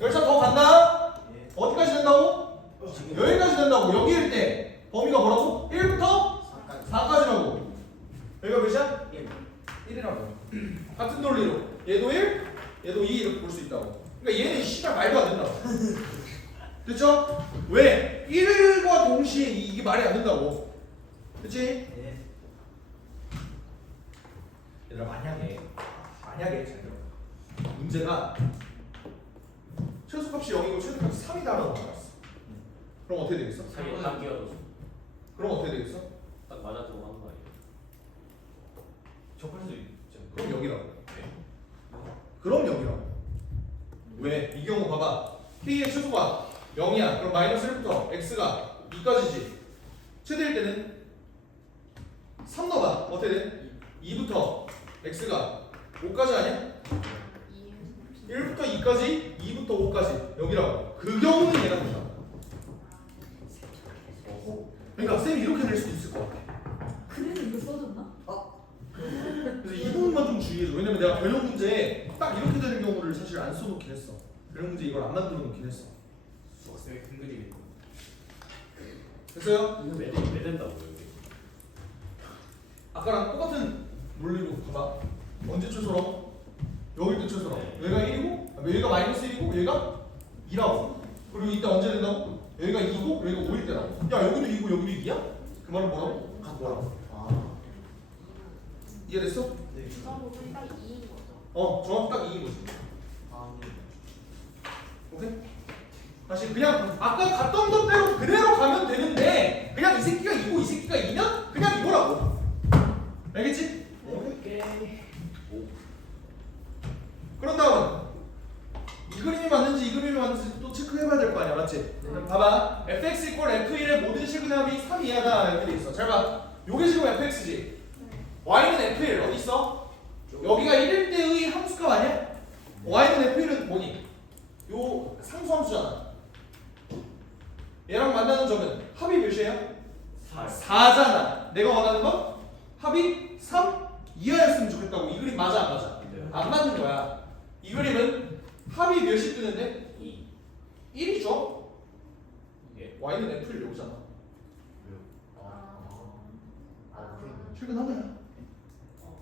열차 더 간다? 어디까지 된다고? 여기까지 된다고. 여기일 때 범위가 뭐라고? 1부터 4까지라고. 여기가 몇이야? 1이라고. 같은 논리로 얘도 1, 얘도 2 이렇게 볼 수 있다고. 그러니까 얘는 씨발 말도 안 된다고. 됐죠? 왜? 1과 동시에 이게 말이 안 된다고. 그치? 네. 얘들아 만약에 잘 들어. 문제가 최소값이 0이고 최소값이 3이다라고 나왔어. 그럼 어떻게 되겠어? 사이에 딱 끼워줘서 그럼 어떻게 되겠어? 딱 맞아 들어가는 거 아니에요? 접할 수 있죠. 그럼 여기라고. 네. 그럼 여기라고. 왜? 이 경우 봐봐. K의 최소가 0이야. 그럼 마이너스 1부터 X가 2까지지. 최대일 때는 3 넣어봐. 어떻게 돼? 2부터 X가 5까지 아니야? 1부터 2까지, 2부터 5까지 여기라고. 그 경우는 얘가 된다. 그러니까 쌤이 이렇게 낼 수도 있을 것 같아. 그래서 이거 써줬나? 그래서 이 부분만 좀 주의해줘. 왜냐면 내가 변형 문제에 딱 이렇게 되는 경우를 사실 안 써놓긴 했어. 변형 문제 이걸 안 만들어 놓긴 했어. 수학쌤이 큰 그림이. 됐어요? 이거 왜 된다고요? 여기? 아까랑 똑같은 논리로 봐봐. 언제 최소로? 여길 때 최소로. 얘가 1이고, 얘가 마이너스 1이고, 얘가 2라고. 그리고 이때 언제 된다고? 여기가 2고, 여기가 5일 때라고. 야, 여기도 2고, 여기도 2야? 그 말은 뭐라고? 같다라고. 이해됐어? 네. 주사복은 딱 2인 거죠. 정확히 딱 2인 거지. 네. 오케이? 다시 그냥 아까 갔던 것대로 그대로 가면 되는데 그냥 이 새끼가 2고 이 새끼가 2면 그냥 이거라고. 알겠지? 오케이. 그런 다음 이 그림이 맞는지 이 그림이 맞는지 또 체크해봐야 될 거 아니야, 맞지? 봐봐, fx 이퀄 f1의 모든 실근합이 3 이하다 이렇게 돼 있어. 잘 봐, 요게 지금 fx지. y는 f1 어디 있어? 여기가 1일 때의 함수값 아니야? y는 f1은 뭐니? 요 상수함수잖아. 얘랑 만나는 점은 합이 몇이에요? 4잖아. 내가 원하는 건 합이 3 이하였으면 좋겠다고. 이 그림 맞아 안 맞아? 안 맞는 거야. 이 그림은 합이 몇이 뜨는데? 1이죠? 예. y는 f를 여기잖아. 실근 하나야.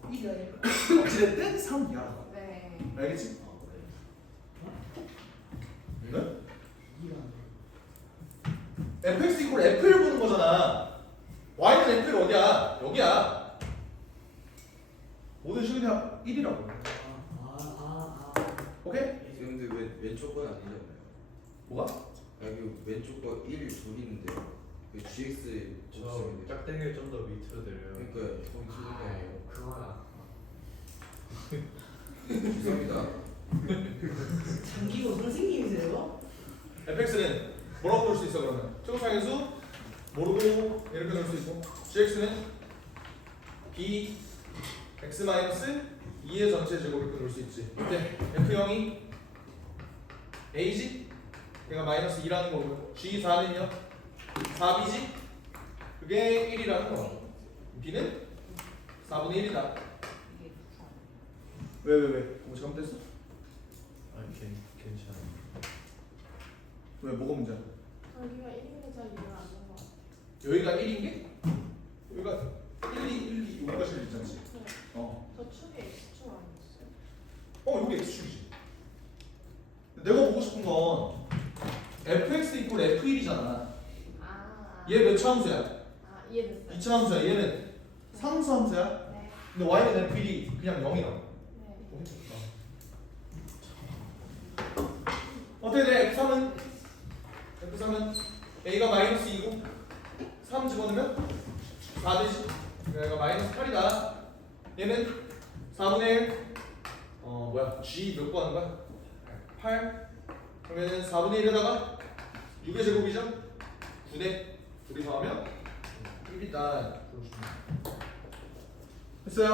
1이 아니야. 어찌됐든 3 이하라고. 네. 알겠지? 네? fx 이퀄 f를 보는 거잖아. y는 f를 어디야? 여기야. 모든 실근합 1이라고. 오케이? 근데 왜 왼쪽 건 아니잖아요. 뭐가? 여기 왼쪽 거 1, 2 있는데 그 GX 저 접속인데. 짝대기를 좀 더 밑으로 내려요. 그러니까 거기 틀리네요. 그거야. 죄송합니다. 장기고 선생님이세요? fx는 뭐라고 볼 수 있어 그러면? 최고상의수 모르고 이렇게 넣을 수 있고 gx는 b x 마이너스 2의 전체 제곱 이렇게 넣을 수 있지. 이때 f0이 a지? 걔가 마이너스 2라는 거고 g4는요 4b지? 그게 1이라는 거. b는 4분의 1이다. 왜? 뭐 잘못됐어? 아니 괜찮아. 왜? 뭐가 문제야? 저기가 1인 자리를 안 넣은 거 같아요. 여기가 1인 게? 여기가 1, 2, 여기가 제일 있잖지. 저 축에 X축 아니었어요? 여기 X축이지. 내가 보고 싶은 건 fx 이퀄 f1이잖아. 얘 몇 차 함수야? 이해됐어요. 2차 함수야. 얘는 상수 함수야. 네. 근데 y는 f1이 그냥 0이라고. 네. 어떻게 돼? F3은 a가 마이너스 2고 3 집어넣으면 4 되지. 그러니까 마이너스 8이다. 얘는 4분의 1 g 몇 거 하는 거야? 8. 그러면은 4분의 1에다가 6의 제곱이죠? 9대 둘이 더하면 1이다. 됐어요?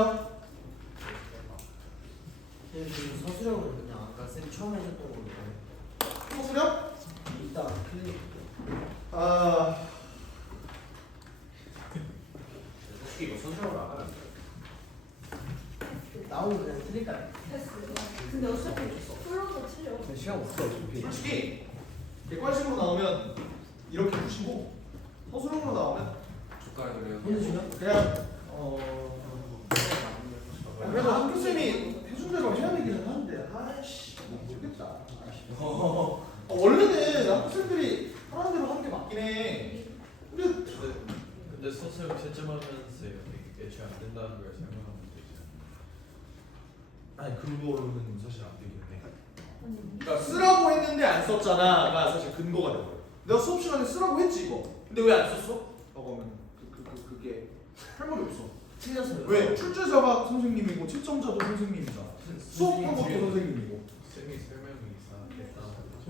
네, 지금 서술형을 그냥 아까 쌤 처음 해줬던 걸로 소수령? 이따 클릭. 솔직히 이거 선생으로 안 하면 나오면 그냥 틀릴까요? 됐어. 근데 어차피 풀로도 틀려. 시간 없어 어차피. 솔직히 객관식으로 나오면 이렇게 푸시고 서술형으로 나오면 젓가락으로요. 보내주면? 그냥 그래도 학교쌤이 해준 대로 해야 되기는 하는데 아이씨 모르겠다. 원래는 학교쌤들이 하라는 대로 하는 게 맞긴 해. 근데 서술형 채점하면서 애초에 안 된다는 걸 설명하면 되지. 아니 그거로는 사실 안 되긴 해. 그러니까 쓰라고 했는데 안 썼잖아가 사실 근거가 되는 거야. 내가 수업 시간에 쓰라고 했지 이거. 근데 왜 안 썼어? 라고 하면 그게 할 말이 없어. 틀렸어요. 왜? 출제자가 선생님이고 채점자도 선생님이잖아. 수업한 것도 선생님이고. 쌤이 설명이 이상했다.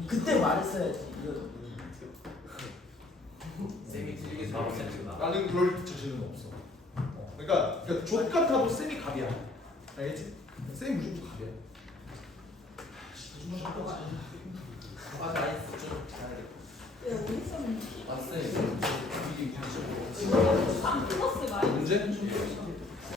그때 말했어야지. 이거 쌤이 틀리게 바로 센스가 나. 나는 그럴 자신은 없어. 그러니까 족 같아도 쌤이 갑이야. 알겠지? 쌤이 무조건 갑이야. 아, 나이스 좀 잘해. 왜 어디 있었는지. 아, 쌤. 플러스 마이너스. 문제?